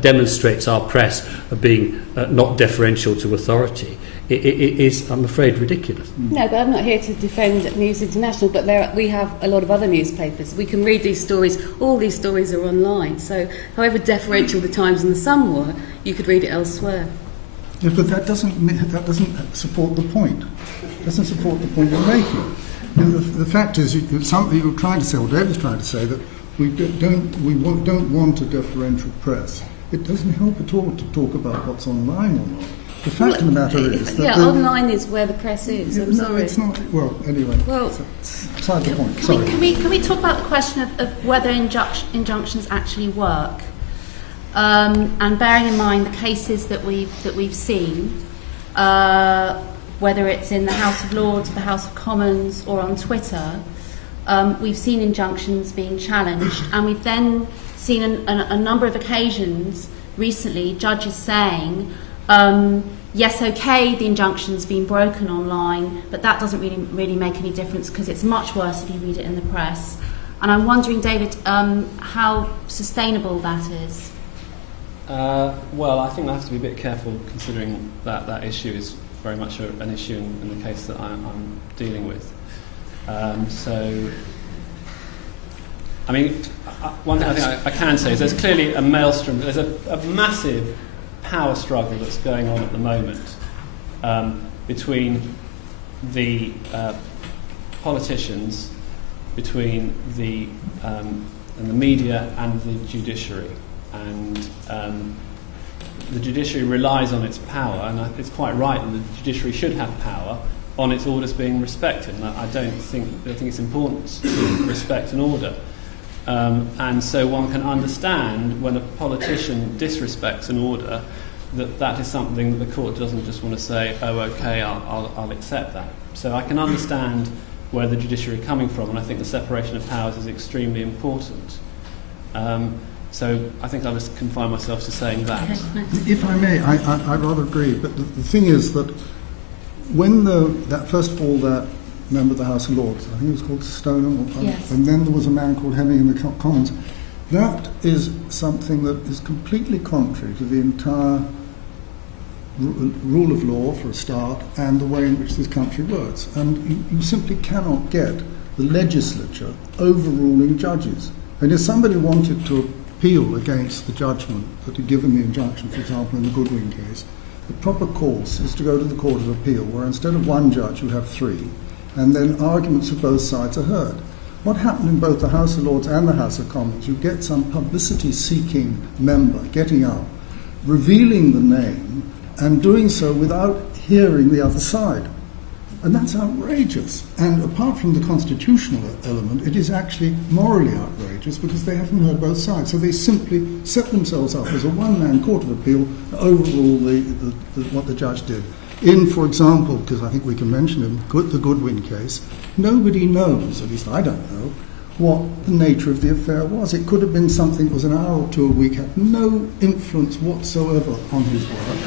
demonstrates our press being not deferential to authority is, I'm afraid, ridiculous. No, but I'm not here to defend News International, but we have a lot of other newspapers. We can read these stories. All these stories are online. So however deferential the Times and the Sun were, you could read it elsewhere. Yeah, but that doesn't support the point. It doesn't support the point you're making. The fact is, you're trying to say, or David's trying to say, that we don't want a deferential press. It doesn't help at all to talk about what's online or not. The fact of the matter is that online is where the press is. I'm sorry. It's not. Well, anyway. Well, beside the point. Sorry. Can we talk about the question of whether injunctions actually work? and bearing in mind the cases that we've seen, whether it's in the House of Lords, the House of Commons, or on Twitter, we've seen injunctions being challenged, and we've then seen a number of occasions recently judges saying, yes, okay, the injunction's been broken online, but that doesn't really make any difference because it's much worse if you read it in the press. And I'm wondering, David, how sustainable that is. Well, I think I have to be a bit careful considering that issue is very much an issue in the case that I'm dealing with. So, I mean, one thing I think I can say is there's clearly a maelstrom, there's a massive power struggle that's going on at the moment between the politicians, between the media and the judiciary. And the judiciary relies on its power, and it's quite right that the judiciary should have power on its orders being respected. And I think it's important to respect an order. And so one can understand when a politician disrespects an order that is something that the court doesn't just want to say, oh, okay, I'll accept that. So I can understand where the judiciary are coming from, and I think the separation of powers is extremely important. So I think I'll just confine myself to saying that. If I may, I rather agree, but the thing is that when first of all, that member of the House of Lords, I think it was called Stoneham, yes. And then there was a man called Hemming in the Commons, that is something that is completely contrary to the entire rule of law, for a start, and the way in which this country works. And you simply cannot get the legislature overruling judges. And if somebody wanted to appeal against the judgment that had given the injunction, for example, in the Goodwin case, the proper course is to go to the Court of Appeal, where instead of one judge you have three, and then arguments of both sides are heard. What happened in both the House of Lords and the House of Commons, you get some publicity-seeking member getting up, revealing the name, and doing so without hearing the other side. And that's outrageous. And apart from the constitutional element, it is actually morally outrageous because they haven't heard both sides. So they simply set themselves up as a one-man court of appeal to overrule what the judge did. In, for example, because I think we can mention the Goodwin case, nobody knows, at least I don't know, what the nature of the affair was. It could have been something that was an hour or two a week, had no influence whatsoever on his work.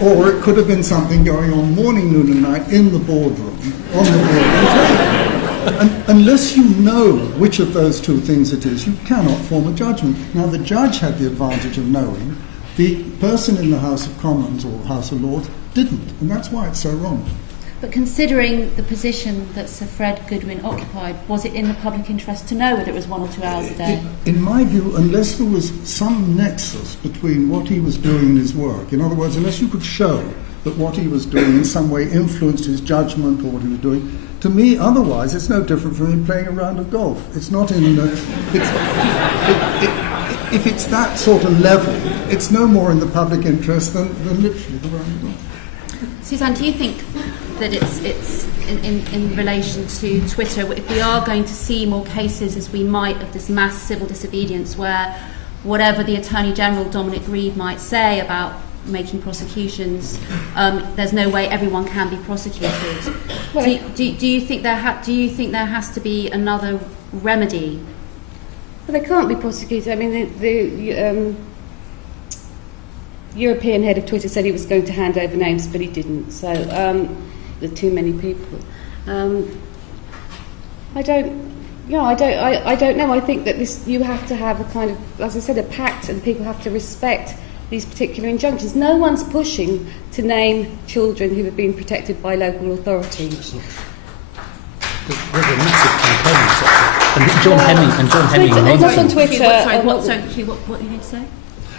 Or it could have been something going on morning, noon and night in the boardroom, on the boardroom table. And unless you know which of those two things it is, you cannot form a judgment. Now, the judge had the advantage of knowing. The person in the House of Commons or House of Lords didn't, and that's why it's so wrong. But considering the position that Sir Fred Goodwin occupied, was it in the public interest to know whether it was 1 or 2 hours a day? In my view, unless there was some nexus between what he was doing and his work, in other words, unless you could show that what he was doing in some way influenced his judgment or what he was doing, to me, otherwise, it's no different from him playing a round of golf. It's not in if it's that sort of level, it's no more in the public interest than literally the round of golf. Suzanne, do you think that it's in relation to Twitter, if we are going to see more cases as we might of this mass civil disobedience where whatever the Attorney General Dominic Grieve might say about making prosecutions, there's no way everyone can be prosecuted. Well, do you think there has to be another remedy? Well, they can't be prosecuted. I mean, the European head of Twitter said he was going to hand over names, but he didn't. So there are too many people. I don't know. I think that you have to have a kind of, as I said, a pact, and people have to respect these particular injunctions. No one's pushing to name children who have been protected by local authorities. There's a massive campaign. And John Hemming. It's on Twitter. What did you say?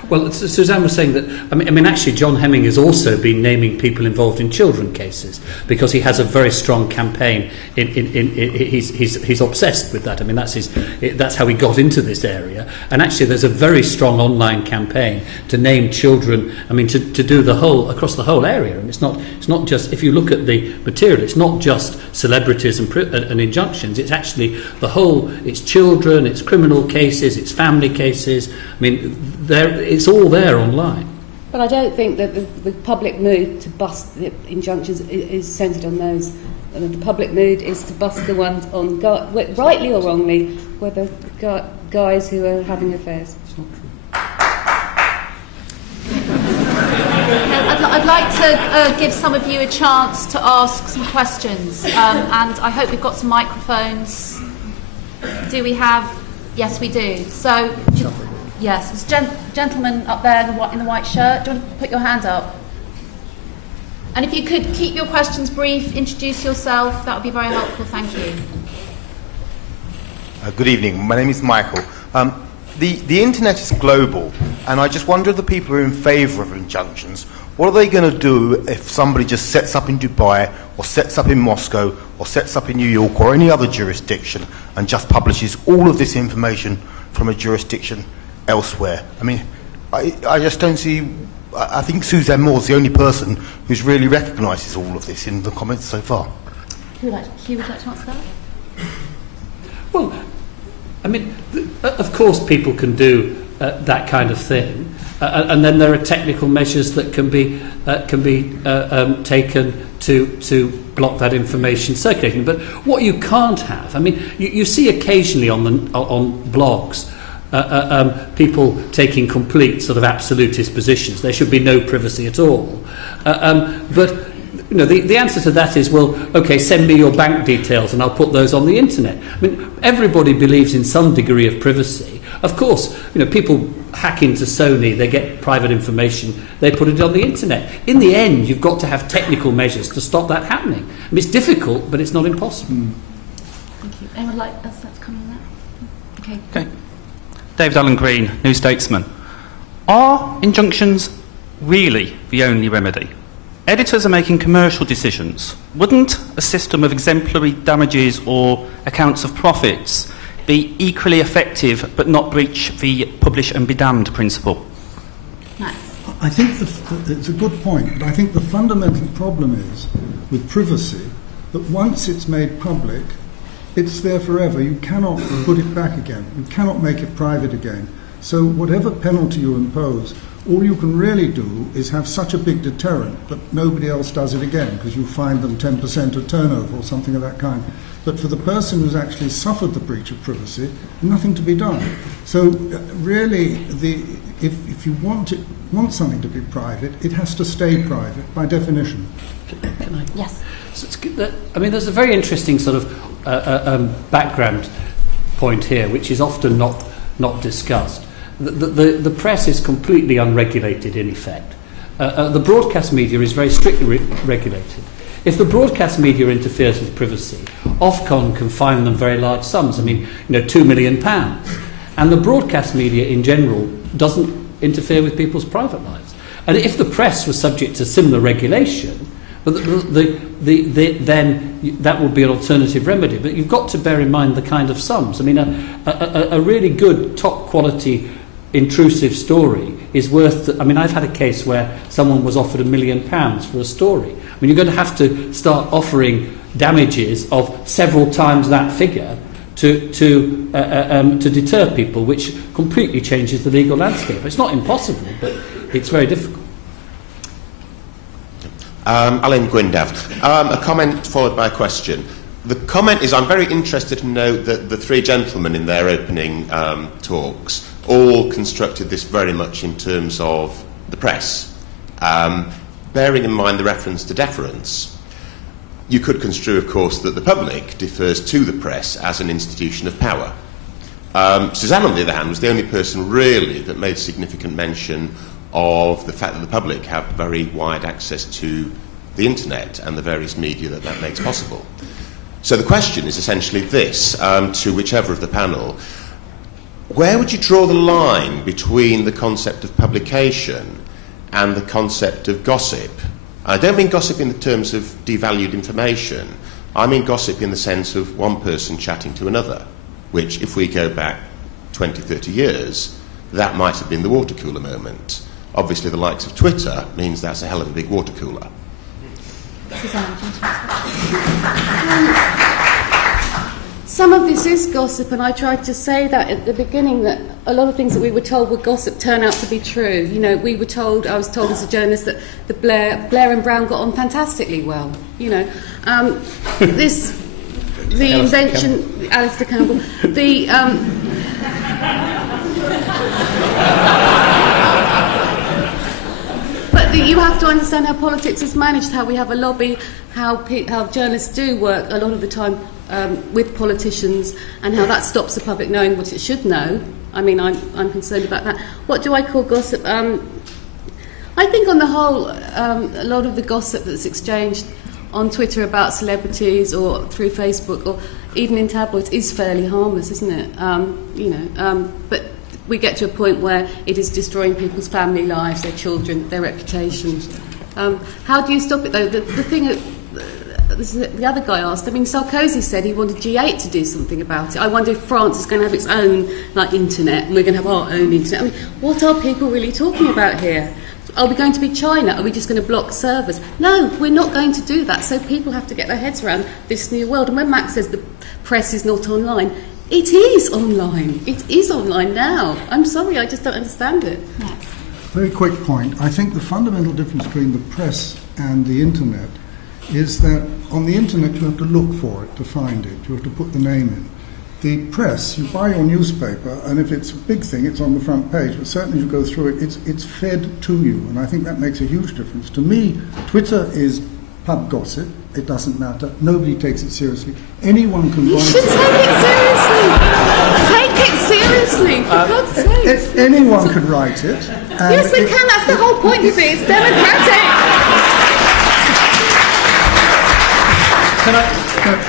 Well, Suzanne was saying that, I mean, actually, John Hemming has also been naming people involved in children cases because he has a very strong campaign. He's obsessed with that. I mean, that's how he got into this area. And actually, there's a very strong online campaign to name children. I mean, to do across the whole area. And it's not just, if you look at the material, it's not just celebrities and injunctions. It's actually the whole. It's children. It's criminal cases. It's family cases. I mean, it's all there online. But I don't think that the public mood to bust the injunctions is centred on those. The public mood is to bust the ones on, rightly or wrongly, whether guys who are having affairs. It's not true. I'd like to give some of you a chance to ask some questions, and I hope we've got some microphones. Do we have? Yes, we do. So, yes, there's a gentleman up there in the white shirt. Do you want to put your hand up? And if you could keep your questions brief, introduce yourself, that would be very helpful. Thank you. Good evening. My name is Michael. The internet is global, and I just wonder if the people who are in favour of injunctions, what are they going to do if somebody just sets up in Dubai or sets up in Moscow or sets up in New York or any other jurisdiction and just publishes all of this information from a jurisdiction elsewhere? I mean, I just don't see. I think Suzanne Moore's the only person who's really recognises all of this in the comments so far. Hugh would like to answer that? Well, I mean, of course people can do that kind of thing, and then there are technical measures that can be taken to block that information circulating. But what you can't have, I mean, you see occasionally on blogs people taking complete sort of absolutist positions. There should be no privacy at all. But you know, the answer to that is, well, okay, send me your bank details and I'll put those on the internet. I mean, everybody believes in some degree of privacy. Of course, you know, people hack into Sony, they get private information, they put it on the internet. In the end, you've got to have technical measures to stop that happening. I mean, it's difficult, but it's not impossible. Thank you. Anyone like us to come on that? Okay. David Allen Green, New Statesman. Are injunctions really the only remedy? Editors are making commercial decisions. Wouldn't a system of exemplary damages or accounts of profits be equally effective but not breach the publish and be damned principle? Nice. I think it's a good point, but I think the fundamental problem is with privacy that once it's made public, it's there forever. You cannot put it back again. You cannot make it private again. So whatever penalty you impose, all you can really do is have such a big deterrent that nobody else does it again, because you find them 10% of turnover or something of that kind. But for the person who's actually suffered the breach of privacy, nothing to be done. So really, if you want something to be private, it has to stay private by definition. Can I? Yes. So I mean, there's a very interesting sort of background point here, which is often not discussed. The press is completely unregulated in effect. The broadcast media is very strictly regulated. If the broadcast media interferes with privacy, Ofcom can fine them very large sums. I mean, £2 million. And the broadcast media in general doesn't interfere with people's private lives. And if the press was subject to similar regulation, then that would be an alternative remedy. But you've got to bear in mind the kind of sums. I mean, a really good, top-quality, intrusive story is worth... I mean, I've had a case where someone was offered £1 million for a story. I mean, you're going to have to start offering damages of several times that figure to deter people, which completely changes the legal landscape. It's not impossible, but it's very difficult. Alan Gwyndav. A comment followed by a question. The comment is, I'm very interested to know that the three gentlemen in their opening talks all constructed this very much in terms of the press. Bearing in mind the reference to deference, you could construe, of course, that the public defers to the press as an institution of power. Suzanne, on the other hand, was the only person really that made significant mention of the fact that the public have very wide access to the internet and the various media that makes possible. So the question is essentially this, to whichever of the panel: where would you draw the line between the concept of publication and the concept of gossip? I don't mean gossip in the terms of devalued information. I mean gossip in the sense of one person chatting to another, which, if we go back 20, 30 years, that might have been the water cooler moment. Obviously, the likes of Twitter means that's a hell of a big water cooler. Some of this is gossip, and I tried to say that at the beginning, that a lot of things that we were told were gossip turn out to be true. You know, I was told as a journalist that Blair and Brown got on fantastically well. You know, the invention, Alistair Campbell, But you have to understand how politics is managed, how we have a lobby, how journalists do work a lot of the time with politicians, and how that stops the public knowing what it should know. I mean, I'm concerned about that. What do I call gossip? I think on the whole, a lot of the gossip that's exchanged on Twitter about celebrities or through Facebook or even in tabloids is fairly harmless, isn't it? But we get to a point where it is destroying people's family lives, their children, their reputations. How do you stop it, though? The thing that the other guy asked, I mean, Sarkozy said he wanted G8 to do something about it. I wonder if France is going to have its own, internet, and we're going to have our own internet. I mean, what are people really talking about here? Are we going to be China? Are we just going to block servers? No, we're not going to do that. So people have to get their heads around this new world. And when Max says the press is not online, it is online. It is online now. I'm sorry, I just don't understand it. Max. Very quick point. I think the fundamental difference between the press and the internet is that on the internet you have to look for it, to find it. You have to put the name in. The press, you buy your newspaper, and if it's a big thing, it's on the front page. But certainly as you go through it, it's fed to you. And I think that makes a huge difference. To me, Twitter is pub gossip. It doesn't matter. Nobody takes it seriously. Anyone can write it. You should take it seriously. Take it seriously, for God's sake. Anyone can write it. Yes, they can. That's the whole point of it. It's democratic.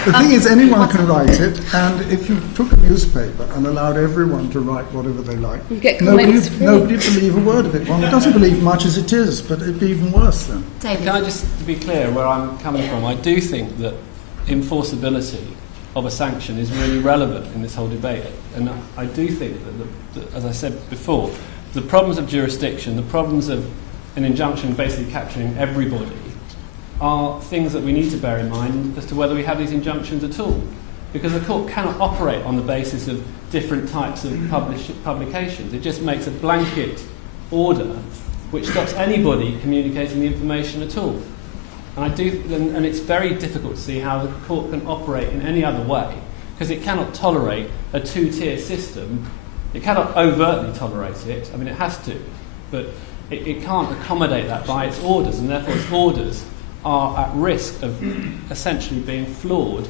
The thing is, anyone can write it, and if you took a newspaper and allowed everyone to write whatever they like, nobody would believe a word of it. Well, it doesn't believe much as it is, but it'd be even worse then. David. Can I just be clear where I'm coming from? I do think that enforceability of a sanction is really relevant in this whole debate, and I do think that, as I said before, the problems of jurisdiction, the problems of an injunction basically capturing everybody, are things that we need to bear in mind as to whether we have these injunctions at all. Because the court cannot operate on the basis of different types of publications. It just makes a blanket order which stops anybody communicating the information at all. And it's very difficult to see how the court can operate in any other way, because it cannot tolerate a two-tier system. It cannot overtly tolerate it. I mean, it has to, but it can't accommodate that by its orders, and therefore its orders are at risk of essentially being flawed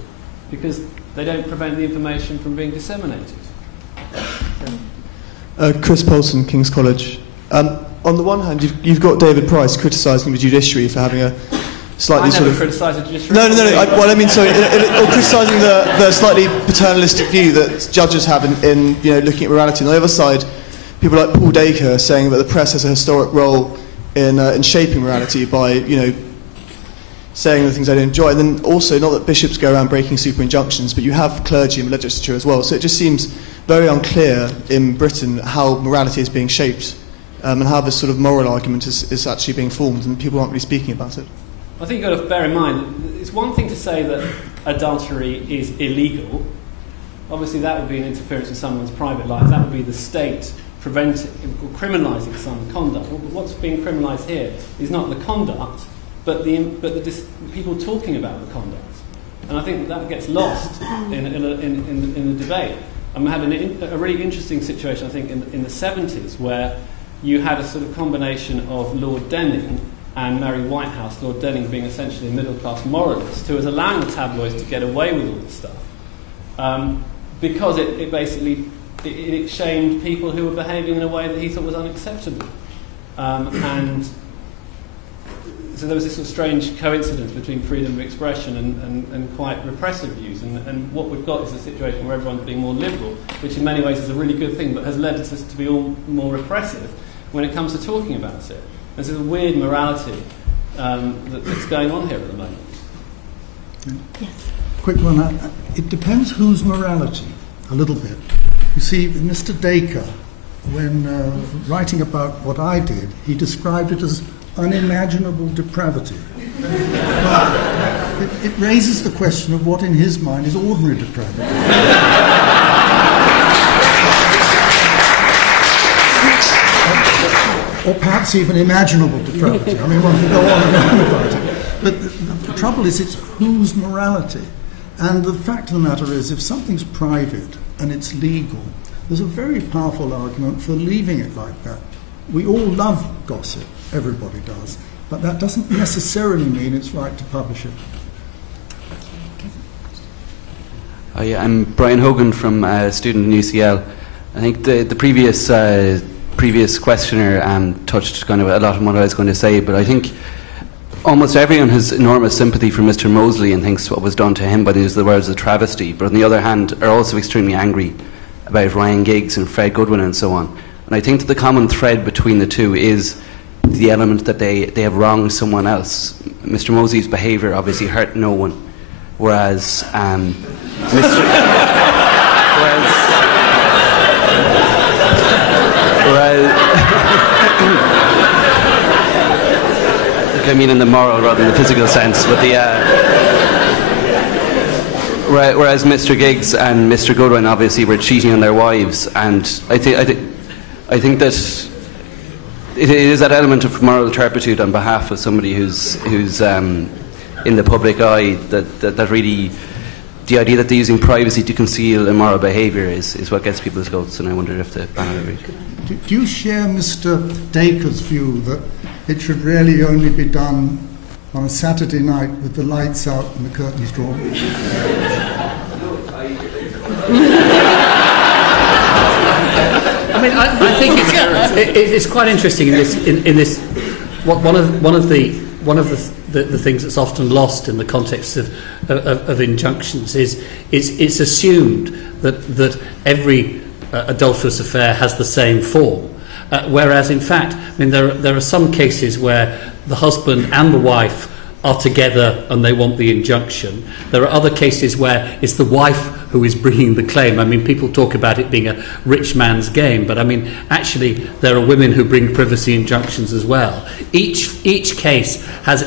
because they don't prevent the information from being disseminated. Chris Paulson, King's College. On the one hand, you've got David Price criticising the judiciary for having a slightly I never criticised the judiciary. No. Or criticising the slightly paternalistic view that judges have in looking at morality. On the other side, people like Paul Dacre saying that the press has a historic role in shaping morality by saying the things I don't enjoy. And then also, not that bishops go around breaking super injunctions, but you have clergy in the legislature as well. So it just seems very unclear in Britain how morality is being shaped and how this sort of moral argument is actually being formed, and people aren't really speaking about it. I think you've got to bear in mind, it's one thing to say that adultery is illegal. Obviously that would be an interference in someone's private life. That would be the state preventing or criminalising some conduct. But what's being criminalised here is not the conduct, but the people talking about the conduct. And I think that gets lost in the debate. And we had a really interesting situation, I think, in the 70s, where you had a sort of combination of Lord Denning and Mary Whitehouse, Lord Denning being essentially a middle-class moralist, who was allowing the tabloids to get away with all this stuff, because it basically shamed people who were behaving in a way that he thought was unacceptable. And so there was this sort of strange coincidence between freedom of expression and quite repressive views, and what we've got is a situation where everyone's being more liberal, which in many ways is a really good thing, but has led us to be all more repressive when it comes to talking about it. There's a weird morality that's going on here at the moment. Yes. Quick one. It depends whose morality, a little bit. You see, Mr. Dacre, when writing about what I did, he described it as unimaginable depravity. But it raises the question of what in his mind is ordinary depravity. Or perhaps even imaginable depravity. I mean, one can go on and on about it. But the trouble is, it's whose morality. And the fact of the matter is, if something's private and it's legal, there's a very powerful argument for leaving it like that. We all love gossip, everybody does, but that doesn't necessarily mean it's right to publish it. I'm Brian Hogan from student in UCL. I think the previous questioner touched kind of a lot on what I was going to say, but I think almost everyone has enormous sympathy for Mr. Mosley and thinks what was done to him by the use of the words a travesty, but on the other hand are also extremely angry about Ryan Giggs and Fred Goodwin and so on. And I think that the common thread between the two is the element that they have wronged someone else. Mr. Mosley's behaviour obviously hurt no one, whereas I mean in the moral rather than the physical sense, but whereas Mr. Giggs and Mr. Goodwin obviously were cheating on their wives, and I think that it is that element of moral turpitude on behalf of somebody who's in the public eye that really, the idea that they're using privacy to conceal immoral behaviour is what gets people's votes, and I wonder if the panel agrees. Do you share Mr. Dacre's view that it should really only be done on a Saturday night with the lights out and the curtains drawn? I mean, I think it's quite interesting in this. One of the things that's often lost in the context of injunctions is it's assumed that every adulterous affair has the same form, whereas in fact, I mean, there are some cases where the husband and the wife are together and they want the injunction. There are other cases where it's the wife who is bringing the claim. I mean, people talk about it being a rich man's game, but I mean, actually, there are women who bring privacy injunctions as well. Each case has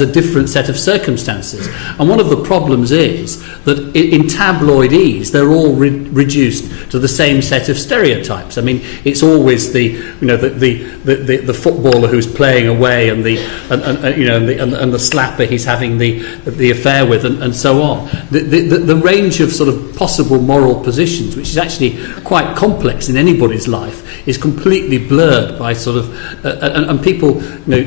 a different set of circumstances, and one of the problems is that in tabloid they're all reduced to the same set of stereotypes. I mean, it's always the footballer who's playing away and the slapper he's having the affair with, and so on. The range of sort of possible moral positions, which is actually quite complex in anybody's life, is completely blurred by sort of and people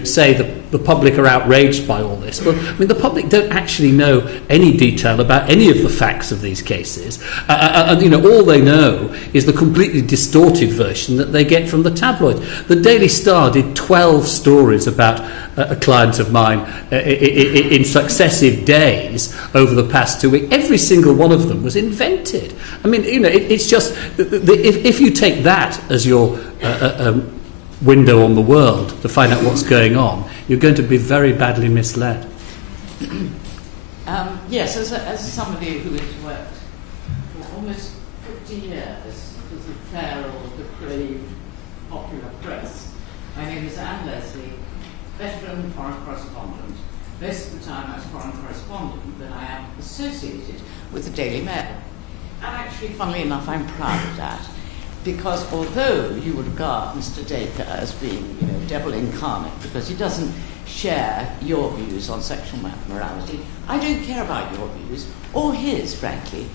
say the public are outraged by all this. But I mean, the public don't actually know any detail about any of the facts of these cases, and all they know is the completely distorted version that they get from the tabloid. The Daily Star did 12 stories about a client of mine in successive days over the past 2 weeks. Every single one of them was invented. I mean, it's just if you take that as your window on the world to find out what's going on, you're going to be very badly misled. Yes, as somebody who has worked for almost 50 years for the feral, depraved, popular press, my name is Anne Leslie, veteran foreign correspondent. Most of the time as foreign correspondent, but I am associated with the Daily Mail. And actually, funnily enough, I'm proud of that. Because although you would regard Mr. Dacre as being, devil incarnate, because he doesn't share your views on sexual morality, I don't care about your views, or his, frankly.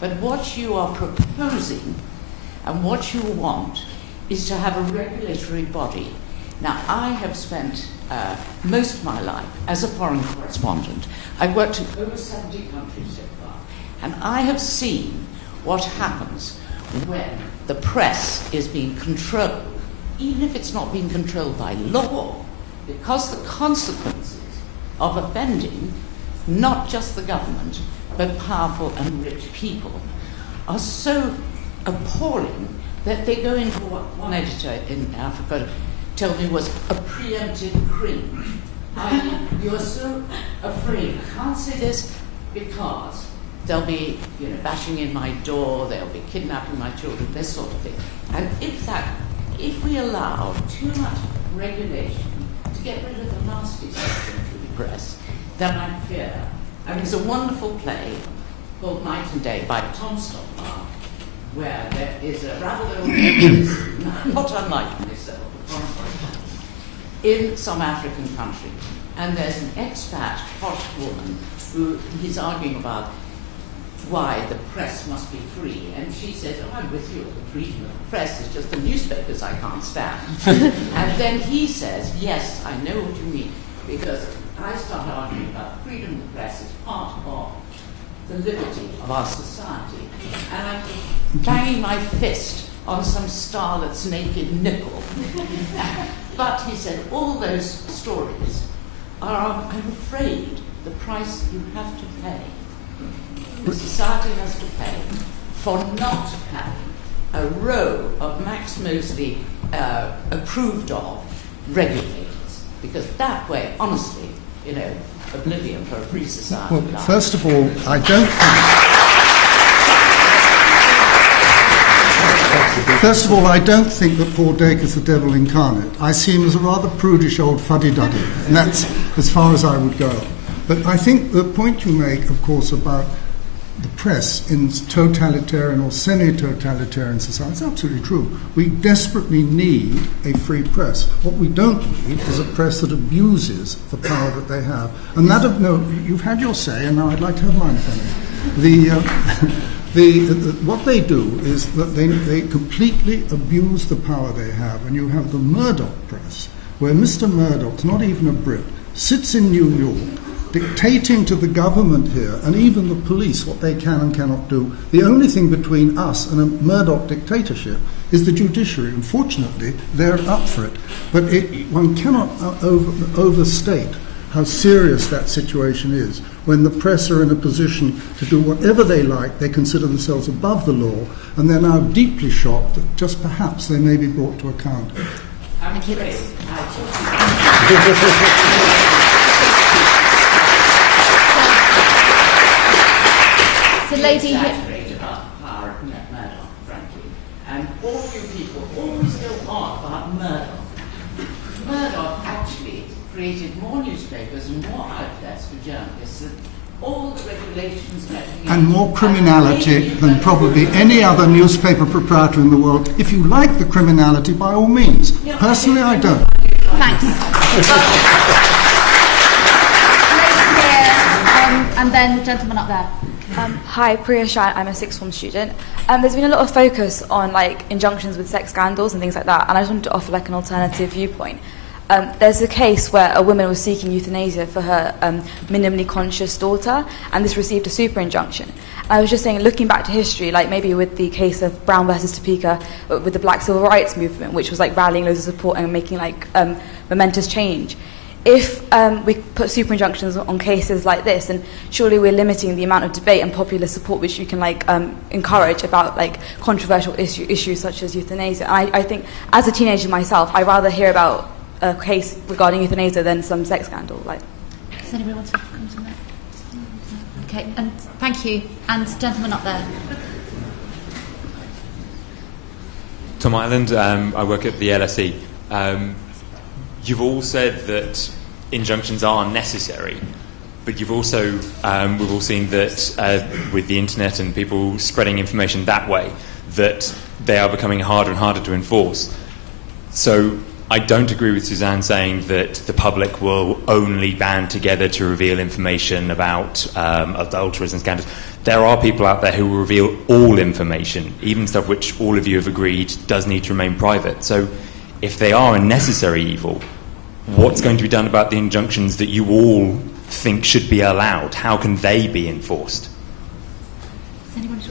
But what you are proposing and what you want is to have a regulatory body. Now, I have spent most of my life as a foreign correspondent. I've worked in over 70 countries so far, and I have seen what happens when the press is being controlled, even if it's not being controlled by law, because the consequences of offending not just the government, but powerful and rich people, are so appalling that they go into what one editor in Africa told me was a preemptive cringe. You're so afraid. I can't say this because they'll be, bashing in my door, they'll be kidnapping my children, this sort of thing. And if we allow too much regulation to get rid of the nasty stuff through the press, then I fear. There's a wonderful play called Night and Day by Tom Stoppard, where there is a rather not unlike myself, in some African country, and there's an expat posh woman who he's arguing about why the press must be free, and she says, I'm with you, the freedom of the press is just the newspapers I can't stand. And then he says, yes, I know what you mean, because I start arguing about freedom of the press is part of the liberty of our society, and I'm banging my fist on some starlet's naked nipple. But he said, all those stories are, I'm afraid, the price you have to pay. The society has to pay for not having a row of Max Mosley approved of regulators. Because that way, honestly, oblivion for a free society. Well, first of all, I don't think... First of all, I don't think that Paul Dacre's the devil incarnate. I see him as a rather prudish old fuddy-duddy, and that's as far as I would go. But I think the point you make, of course, about the press in totalitarian or semi-totalitarian societies is absolutely true. We desperately need a free press. What we don't need is a press that abuses the power that they have. And that, you've had your say, and now I'd like to have mine, if any. What they do is that they completely abuse the power they have, and you have the Murdoch press, where Mr. Murdoch's not even a Brit, sits in New York, dictating to the government here, and even the police, what they can and cannot do. The only thing between us and a Murdoch dictatorship is the judiciary. Unfortunately, they're up for it. But one cannot overstate how serious that situation is. When the press are in a position to do whatever they like, they consider themselves above the law, and they're now deeply shocked that just perhaps they may be brought to account. I'm afraid. So, lady here. Exaggerated about the power of Murdoch, frankly. And all you people always go on about Murdoch. Murdoch actually created more newspapers and more outlets for journalists than all the regulations and everything. And more criminality than probably any other newspaper proprietor in the world. If you like the criminality, by all means. Personally, I don't. Thanks. Lady here, and then the gentleman up there. Hi, Priya Shine. I'm a sixth form student. There's been a lot of focus on injunctions with sex scandals and things like that, and I just wanted to offer an alternative viewpoint. There's a case where a woman was seeking euthanasia for her minimally conscious daughter, and this received a super injunction. And I was just saying, looking back to history, maybe with the case of Brown versus Topeka, with the Black Civil Rights Movement, which was rallying loads of support and making momentous change. If we put super injunctions on cases like this, then surely we're limiting the amount of debate and popular support which you can encourage about controversial issues such as euthanasia. And I think, as a teenager myself, I'd rather hear about a case regarding euthanasia than some sex scandal. Does anybody want to come to that? Okay, and thank you. And gentleman up there. Tom Ireland, I work at the LSE. You've all said that injunctions are necessary, but you've also, we've all seen that with the internet and people spreading information that way, that they are becoming harder and harder to enforce. So I don't agree with Suzanne saying that the public will only band together to reveal information about adulterers and scandals. There are people out there who will reveal all information, even stuff which all of you have agreed does need to remain private. So if they are a necessary evil, what's going to be done about the injunctions that you all think should be allowed? How can they be enforced? Does anyone want to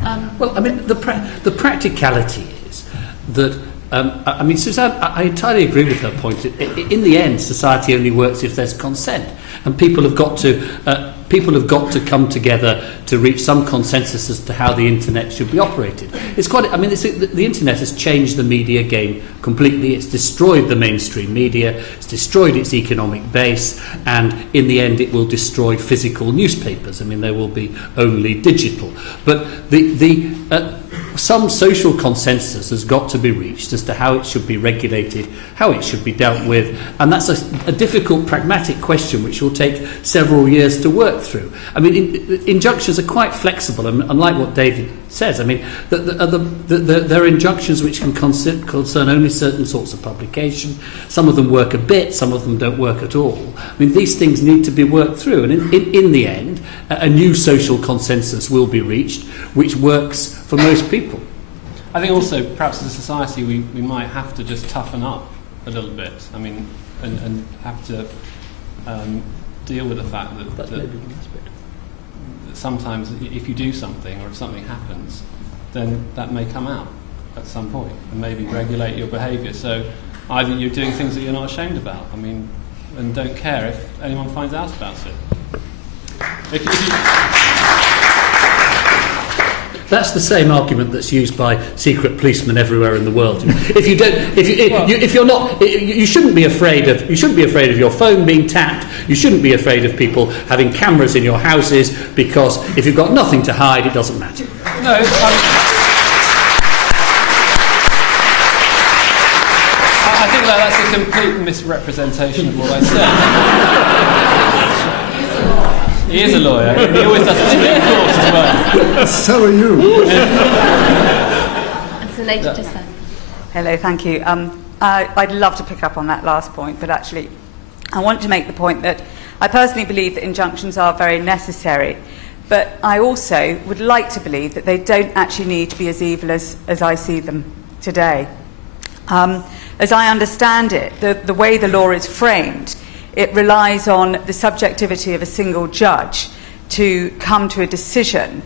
that? Well, I mean, the practicality is that I mean, Suzanne, I entirely agree with her point. In the end, society only works if there's consent, and people have got to come together to reach some consensus as to how the internet should be operated. It's quite. I mean, the internet has changed the media game completely. It's destroyed the mainstream media. It's destroyed its economic base, and in the end, it will destroy physical newspapers. I mean, there will be only digital. But some social consensus has got to be reached as to how it should be regulated, how it should be dealt with, and that's a difficult, pragmatic question which will take several years to work through. I mean, injunctions are quite flexible, and unlike what David says, I mean, there are injunctions which can concern only certain sorts of publication. Some of them work a bit, some of them don't work at all. I mean, these things need to be worked through, and in the end, a new social consensus will be reached, which works for most people. I think also, perhaps as a society, we might have to just toughen up a little bit. I mean, and have to deal with the fact that sometimes if you do something or if something happens, then that may come out at some point and maybe regulate your behaviour. So either you're doing things that you're not ashamed about, I mean, and don't care if anyone finds out about it. That's the same argument that's used by secret policemen everywhere in the world. You shouldn't be afraid of your phone being tapped. You shouldn't be afraid of people having cameras in your houses, because if you've got nothing to hide, it doesn't matter. No, I think that's a complete misrepresentation of what I said. He is a lawyer. He always does it in court as well. So are you. It's a lady just then. Hello, thank you. I'd love to pick up on that last point, but actually I want to make the point that I personally believe that injunctions are very necessary, but I also would like to believe that they don't actually need to be as evil as I see them today. As I understand it, the way the law is framed, it relies on the subjectivity of a single judge to come to a decision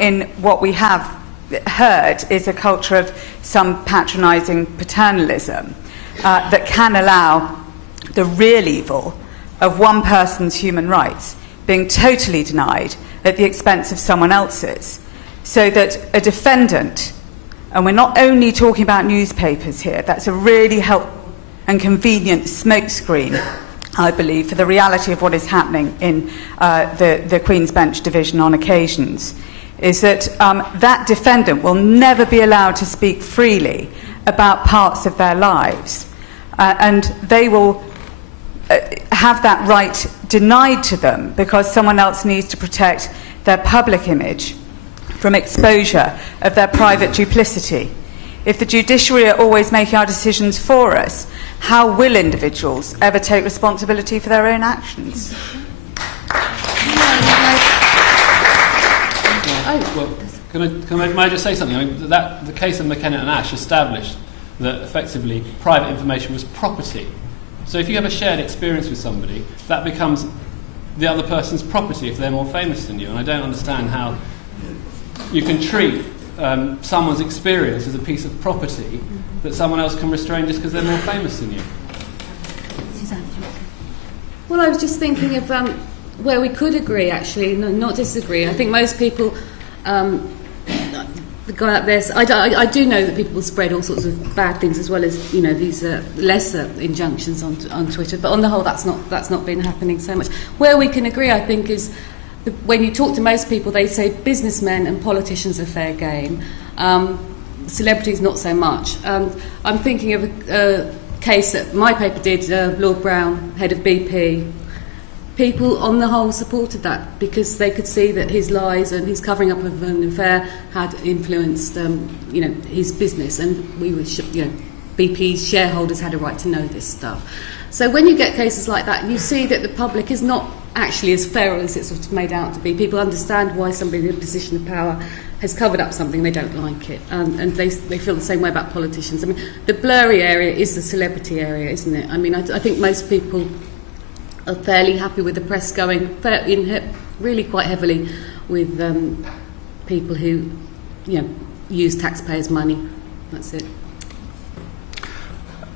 in what we have heard is a culture of some patronising paternalism that can allow the real evil of one person's human rights being totally denied at the expense of someone else's. So that a defendant, and we're not only talking about newspapers here, that's a really helpful and convenient smokescreen, I believe, for the reality of what is happening in the Queen's Bench division on occasions, is that that defendant will never be allowed to speak freely about parts of their lives. And they will have that right denied to them because someone else needs to protect their public image from exposure of their private duplicity. If the judiciary are always making our decisions for us, how will individuals ever take responsibility for their own actions? May I just say something? I mean, the case of McKenna and Ash established that effectively private information was property. So if you have a shared experience with somebody, that becomes the other person's property if they're more famous than you. And I don't understand how you can treat someone's experience as a piece of property that someone else can restrain just because they're more famous than you. Well, I was just thinking of where we could agree, actually, not disagree. I think most people go out there. I do know that people will spread all sorts of bad things as well as these lesser injunctions on Twitter. But on the whole, that's not been happening so much. Where we can agree, I think, is when you talk to most people, they say businessmen and politicians are fair game. Celebrities, not so much. I'm thinking of a case that my paper did, Lord Brown, head of BP. People, on the whole, supported that because they could see that his lies and his covering up of an affair had influenced, his business, and we were, BP's shareholders had a right to know this stuff. So when you get cases like that, you see that the public is not actually as feral as it's sort of made out to be. People understand why somebody in a position of power has covered up something, they don't like it, and they feel the same way about politicians. I mean, the blurry area is the celebrity area, isn't it? I mean, I think most people are fairly happy with the press going really quite heavily with people who use taxpayers' money. That's it.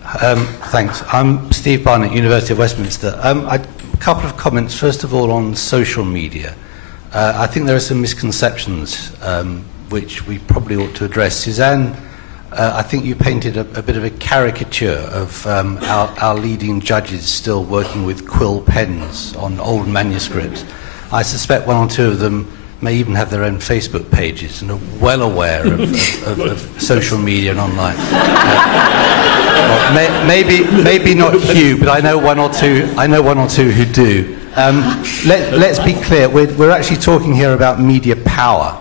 Thanks. I'm Steve Barnett, University of Westminster. A couple of comments. First of all, on social media. I think there are some misconceptions which we probably ought to address. Suzanne, I think you painted a bit of a caricature of our leading judges still working with quill pens on old manuscripts. I suspect one or two of them may even have their own Facebook pages and are well aware of social media and online. Well, maybe not Hugh, but I know one or two who do. Let's be clear. We're actually talking here about media power.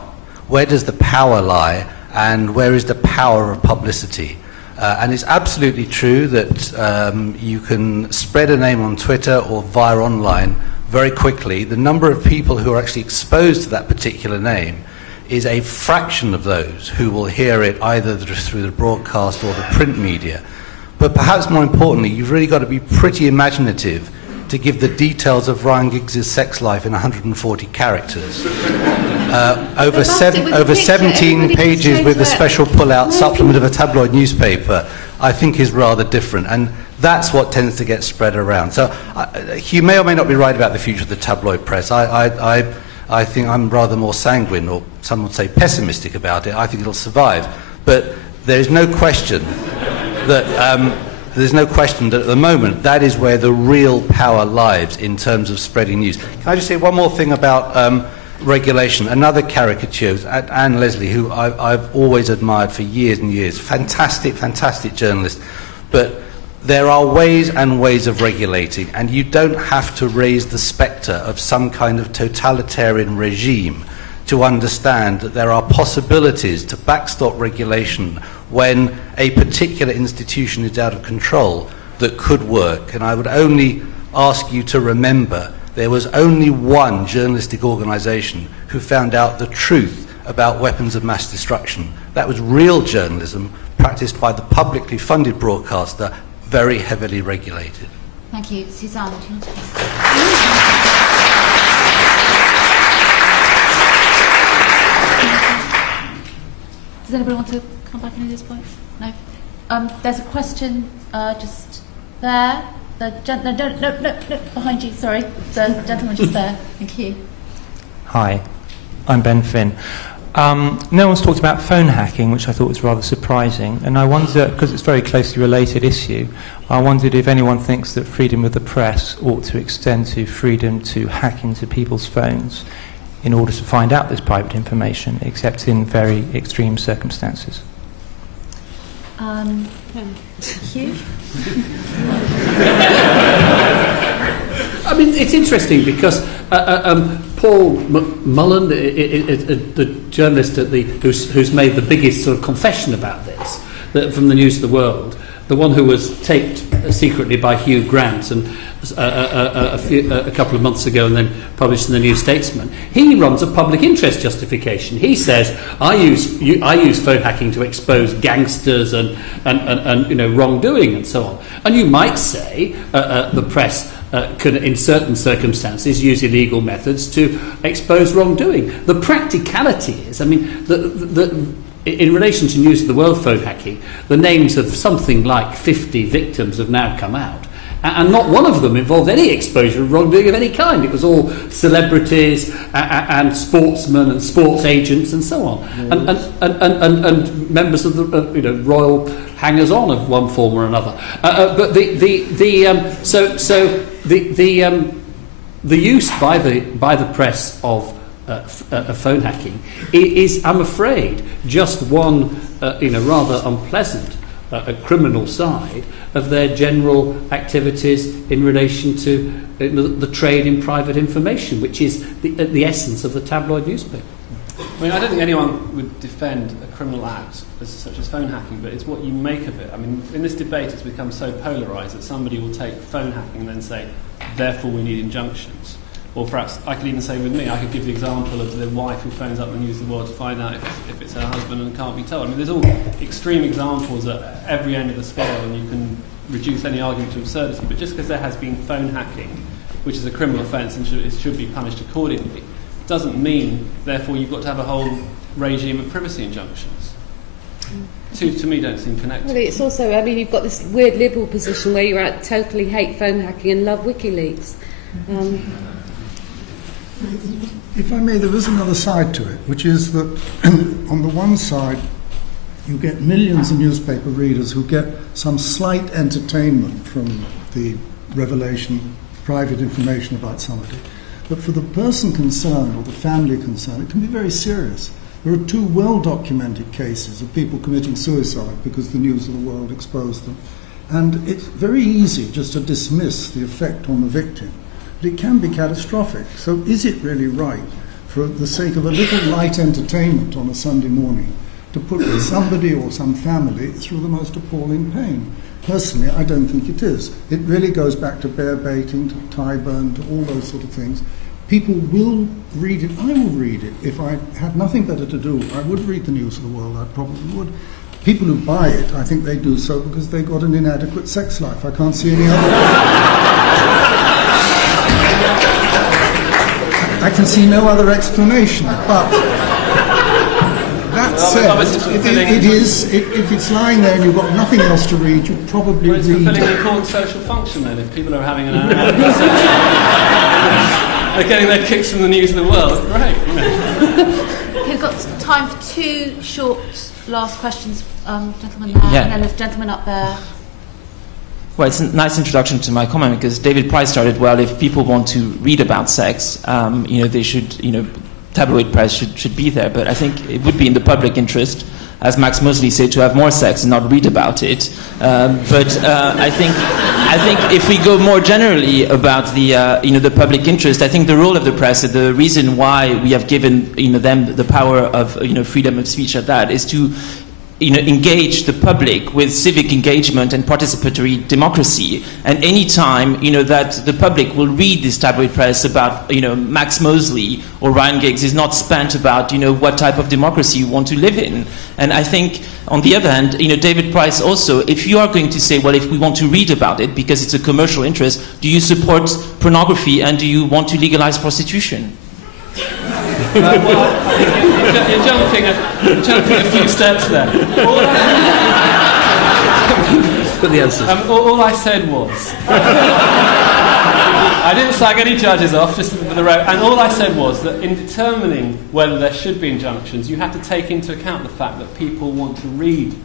Where does the power lie, and where is the power of publicity? And it's absolutely true that you can spread a name on Twitter or via online very quickly. The number of people who are actually exposed to that particular name is a fraction of those who will hear it either through the broadcast or the print media. But perhaps more importantly, you've really got to be pretty imaginative to give the details of Ryan Giggs' sex life in 140 characters. Over 17 pages with a special pull-out supplement of a tabloid newspaper, I think is rather different. And that's what tends to get spread around. So Hugh may or may not be right about the future of the tabloid press. I think I'm rather more sanguine, or some would say pessimistic about it. I think it'll survive. But there's no question that at the moment that is where the real power lies in terms of spreading news. Can I just say one more thing about regulation? Another caricature, Anne Leslie, who I've always admired for years and years. Fantastic journalist. But there are ways and ways of regulating, and you don't have to raise the spectre of some kind of totalitarian regime to understand that there are possibilities to backstop regulation when a particular institution is out of control that could work. And I would only ask you to remember there was only one journalistic organisation who found out the truth about weapons of mass destruction. That was real journalism practiced by the publicly funded broadcaster, very heavily regulated. Thank you. Suzanne, do you want to Does anybody want to come back on any of these points? No? There's a question just there. No, behind you, sorry. The gentleman just there. Thank you. Hi, I'm Ben Finn. No one's talked about phone hacking, which I thought was rather surprising, and I wonder, because it's a very closely related issue, I wondered if anyone thinks that freedom of the press ought to extend to freedom to hack into people's phones in order to find out this private information, except in very extreme circumstances. Hugh? I mean, it's interesting because Paul Mullen, the journalist who's made the biggest sort of confession about this from the News of the World, the one who was taped secretly by Hugh Grant and a couple of months ago and then published in the New Statesman, he runs a public interest justification. He says, I use phone hacking to expose gangsters and wrongdoing and so on. And you might say the press can, in certain circumstances, use illegal methods to expose wrongdoing. The practicality is, I mean, in relation to News of the World phone hacking, the names of something like 50 victims have now come out. And not one of them involved any exposure of wrongdoing of any kind. It was all celebrities and sportsmen and sports agents and so on, and members of the royal hangers-on of one form or another. But the use by the press of phone hacking is, I'm afraid, just one rather unpleasant criminal side of their general activities in relation to the trade in private information, which is the essence of the tabloid newspaper. I mean, I don't think anyone would defend a criminal act such as phone hacking, but it's what you make of it. I mean, in this debate it's become so polarised that somebody will take phone hacking and then say, therefore we need injunctions. Or perhaps I could even say with me, I could give the example of the wife who phones up the News of the World to find out if it's her husband and can't be told. I mean, there's all extreme examples at every end of the scale, and you can reduce any argument to absurdity. But just because there has been phone hacking, which is a criminal offence and it should be punished accordingly, doesn't mean, therefore, you've got to have a whole regime of privacy injunctions. to me don't seem connected. Well, it's also, I mean, you've got this weird liberal position where you're at totally hate phone hacking and love WikiLeaks. If I may, there is another side to it, which is that on the one side, you get millions of newspaper readers who get some slight entertainment from the revelation, private information about somebody. But for the person concerned or the family concerned, it can be very serious. There are 2 well-documented cases of people committing suicide because the news of the world exposed them. And it's very easy just to dismiss the effect on the victim. But it can be catastrophic. So is it really right, for the sake of a little light entertainment on a Sunday morning, to put somebody or some family through the most appalling pain? Personally, I don't think it is. It really goes back to bear baiting, to Tyburn, to all those sort of things. People will read it. I will read it. If I had nothing better to do, I would read the News of the World. I probably would. People who buy it, I think they do so because they've got an inadequate sex life. I can't see any other. I can see no other explanation. But that said, if it's lying there and you've got nothing else to read, you probably read it. It's fulfilling an important social function then, if people are having an hour. They're getting their kicks from the News of the World. Great. Okay, we've got time for 2 short last questions. Gentleman there, and then there's a gentleman up there. Well, it's a nice introduction to my comment because David Price started, well, if people want to read about sex, they should, tabloid press should be there. But I think it would be in the public interest, as Max Mosley said, to have more sex and not read about it. But I think if we go more generally about the public interest, I think the role of the press, the reason why we have given them the power of freedom of speech at that, is to engage the public with civic engagement and participatory democracy. And any time that the public will read this tabloid press about Max Mosley or Ryan Giggs is not spent about what type of democracy you want to live in. And I think on the other hand, David Price also, if you are going to say, well, if we want to read about it because it's a commercial interest, do you support pornography and do you want to legalize prostitution? You're jumping a few steps there. But the answer. All I said was, I didn't slag any judges off, just for the road. And all I said was that in determining whether there should be injunctions, you have to take into account the fact that people want to read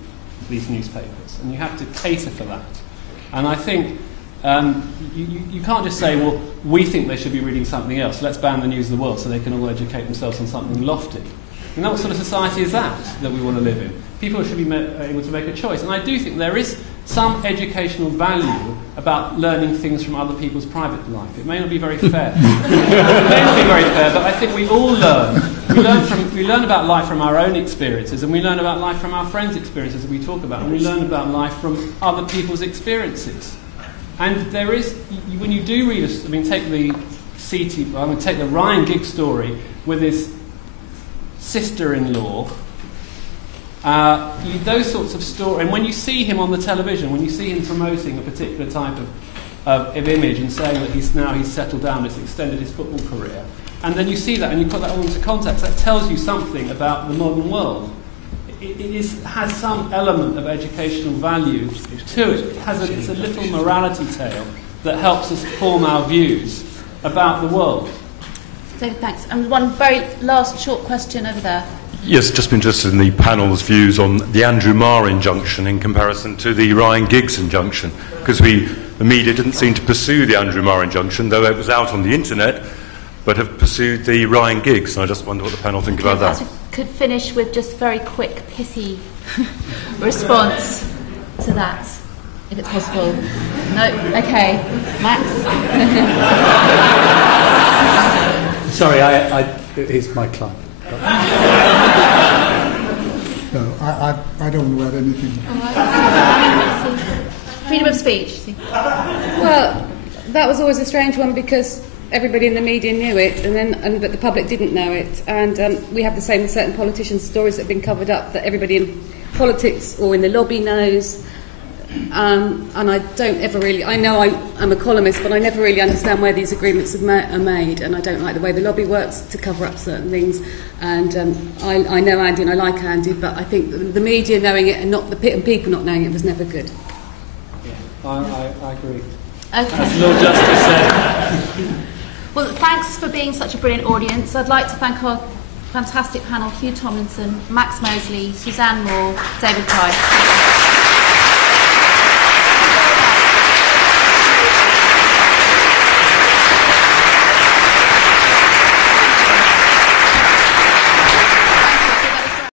these newspapers, and you have to cater for that. And I think you can't just say, well, we think they should be reading something else. Let's ban the News of the World so they can all educate themselves on something lofty. And what sort of society is that we want to live in? People should be able to make a choice. And I do think there is some educational value about learning things from other people's private life. It may not be very fair. But I think we all learn. We learn about life from our own experiences, and we learn about life from our friends' experiences that we talk about, and we learn about life from other people's experiences. And there is, when you do read, take the Ryan Giggs story with his sister-in-law, those sorts of stories, and when you see him on the television, when you see him promoting a particular type of image and saying that he's settled down, he's extended his football career, and then you see that and you put that all into context, that tells you something about the modern world. It has some element of educational value to it. It's a little morality tale that helps us form our views about the world. David, thanks. And one very last short question over there. Yes, just been interested in the panel's views on the Andrew Marr injunction in comparison to the Ryan Giggs injunction, because the media didn't seem to pursue the Andrew Marr injunction, though it was out on the internet, but have pursued the Ryan Giggs, and I just wonder what the panel think about that. We could finish with just a very quick, pithy response to that, if it's possible. No? Okay. Max? Sorry, he's my client. No, I don't want to add anything. Freedom of speech. Well, that was always a strange one because everybody in the media knew it, but the public didn't know it. And we have the same with certain politicians' stories that have been covered up that everybody in politics or in the lobby knows. And I don't ever really, I know I'm a columnist, but I never really understand where these agreements are made, and I don't like the way the lobby works to cover up certain things. And I know Andy and I like Andy, but I think the media knowing it and not the people not knowing it was never good. Yeah, I agree. Okay. As Lord Justice said. Well, thanks for being such a brilliant audience. I'd like to thank our fantastic panel, Hugh Tomlinson, Max Mosley, Suzanne Moore, David Price.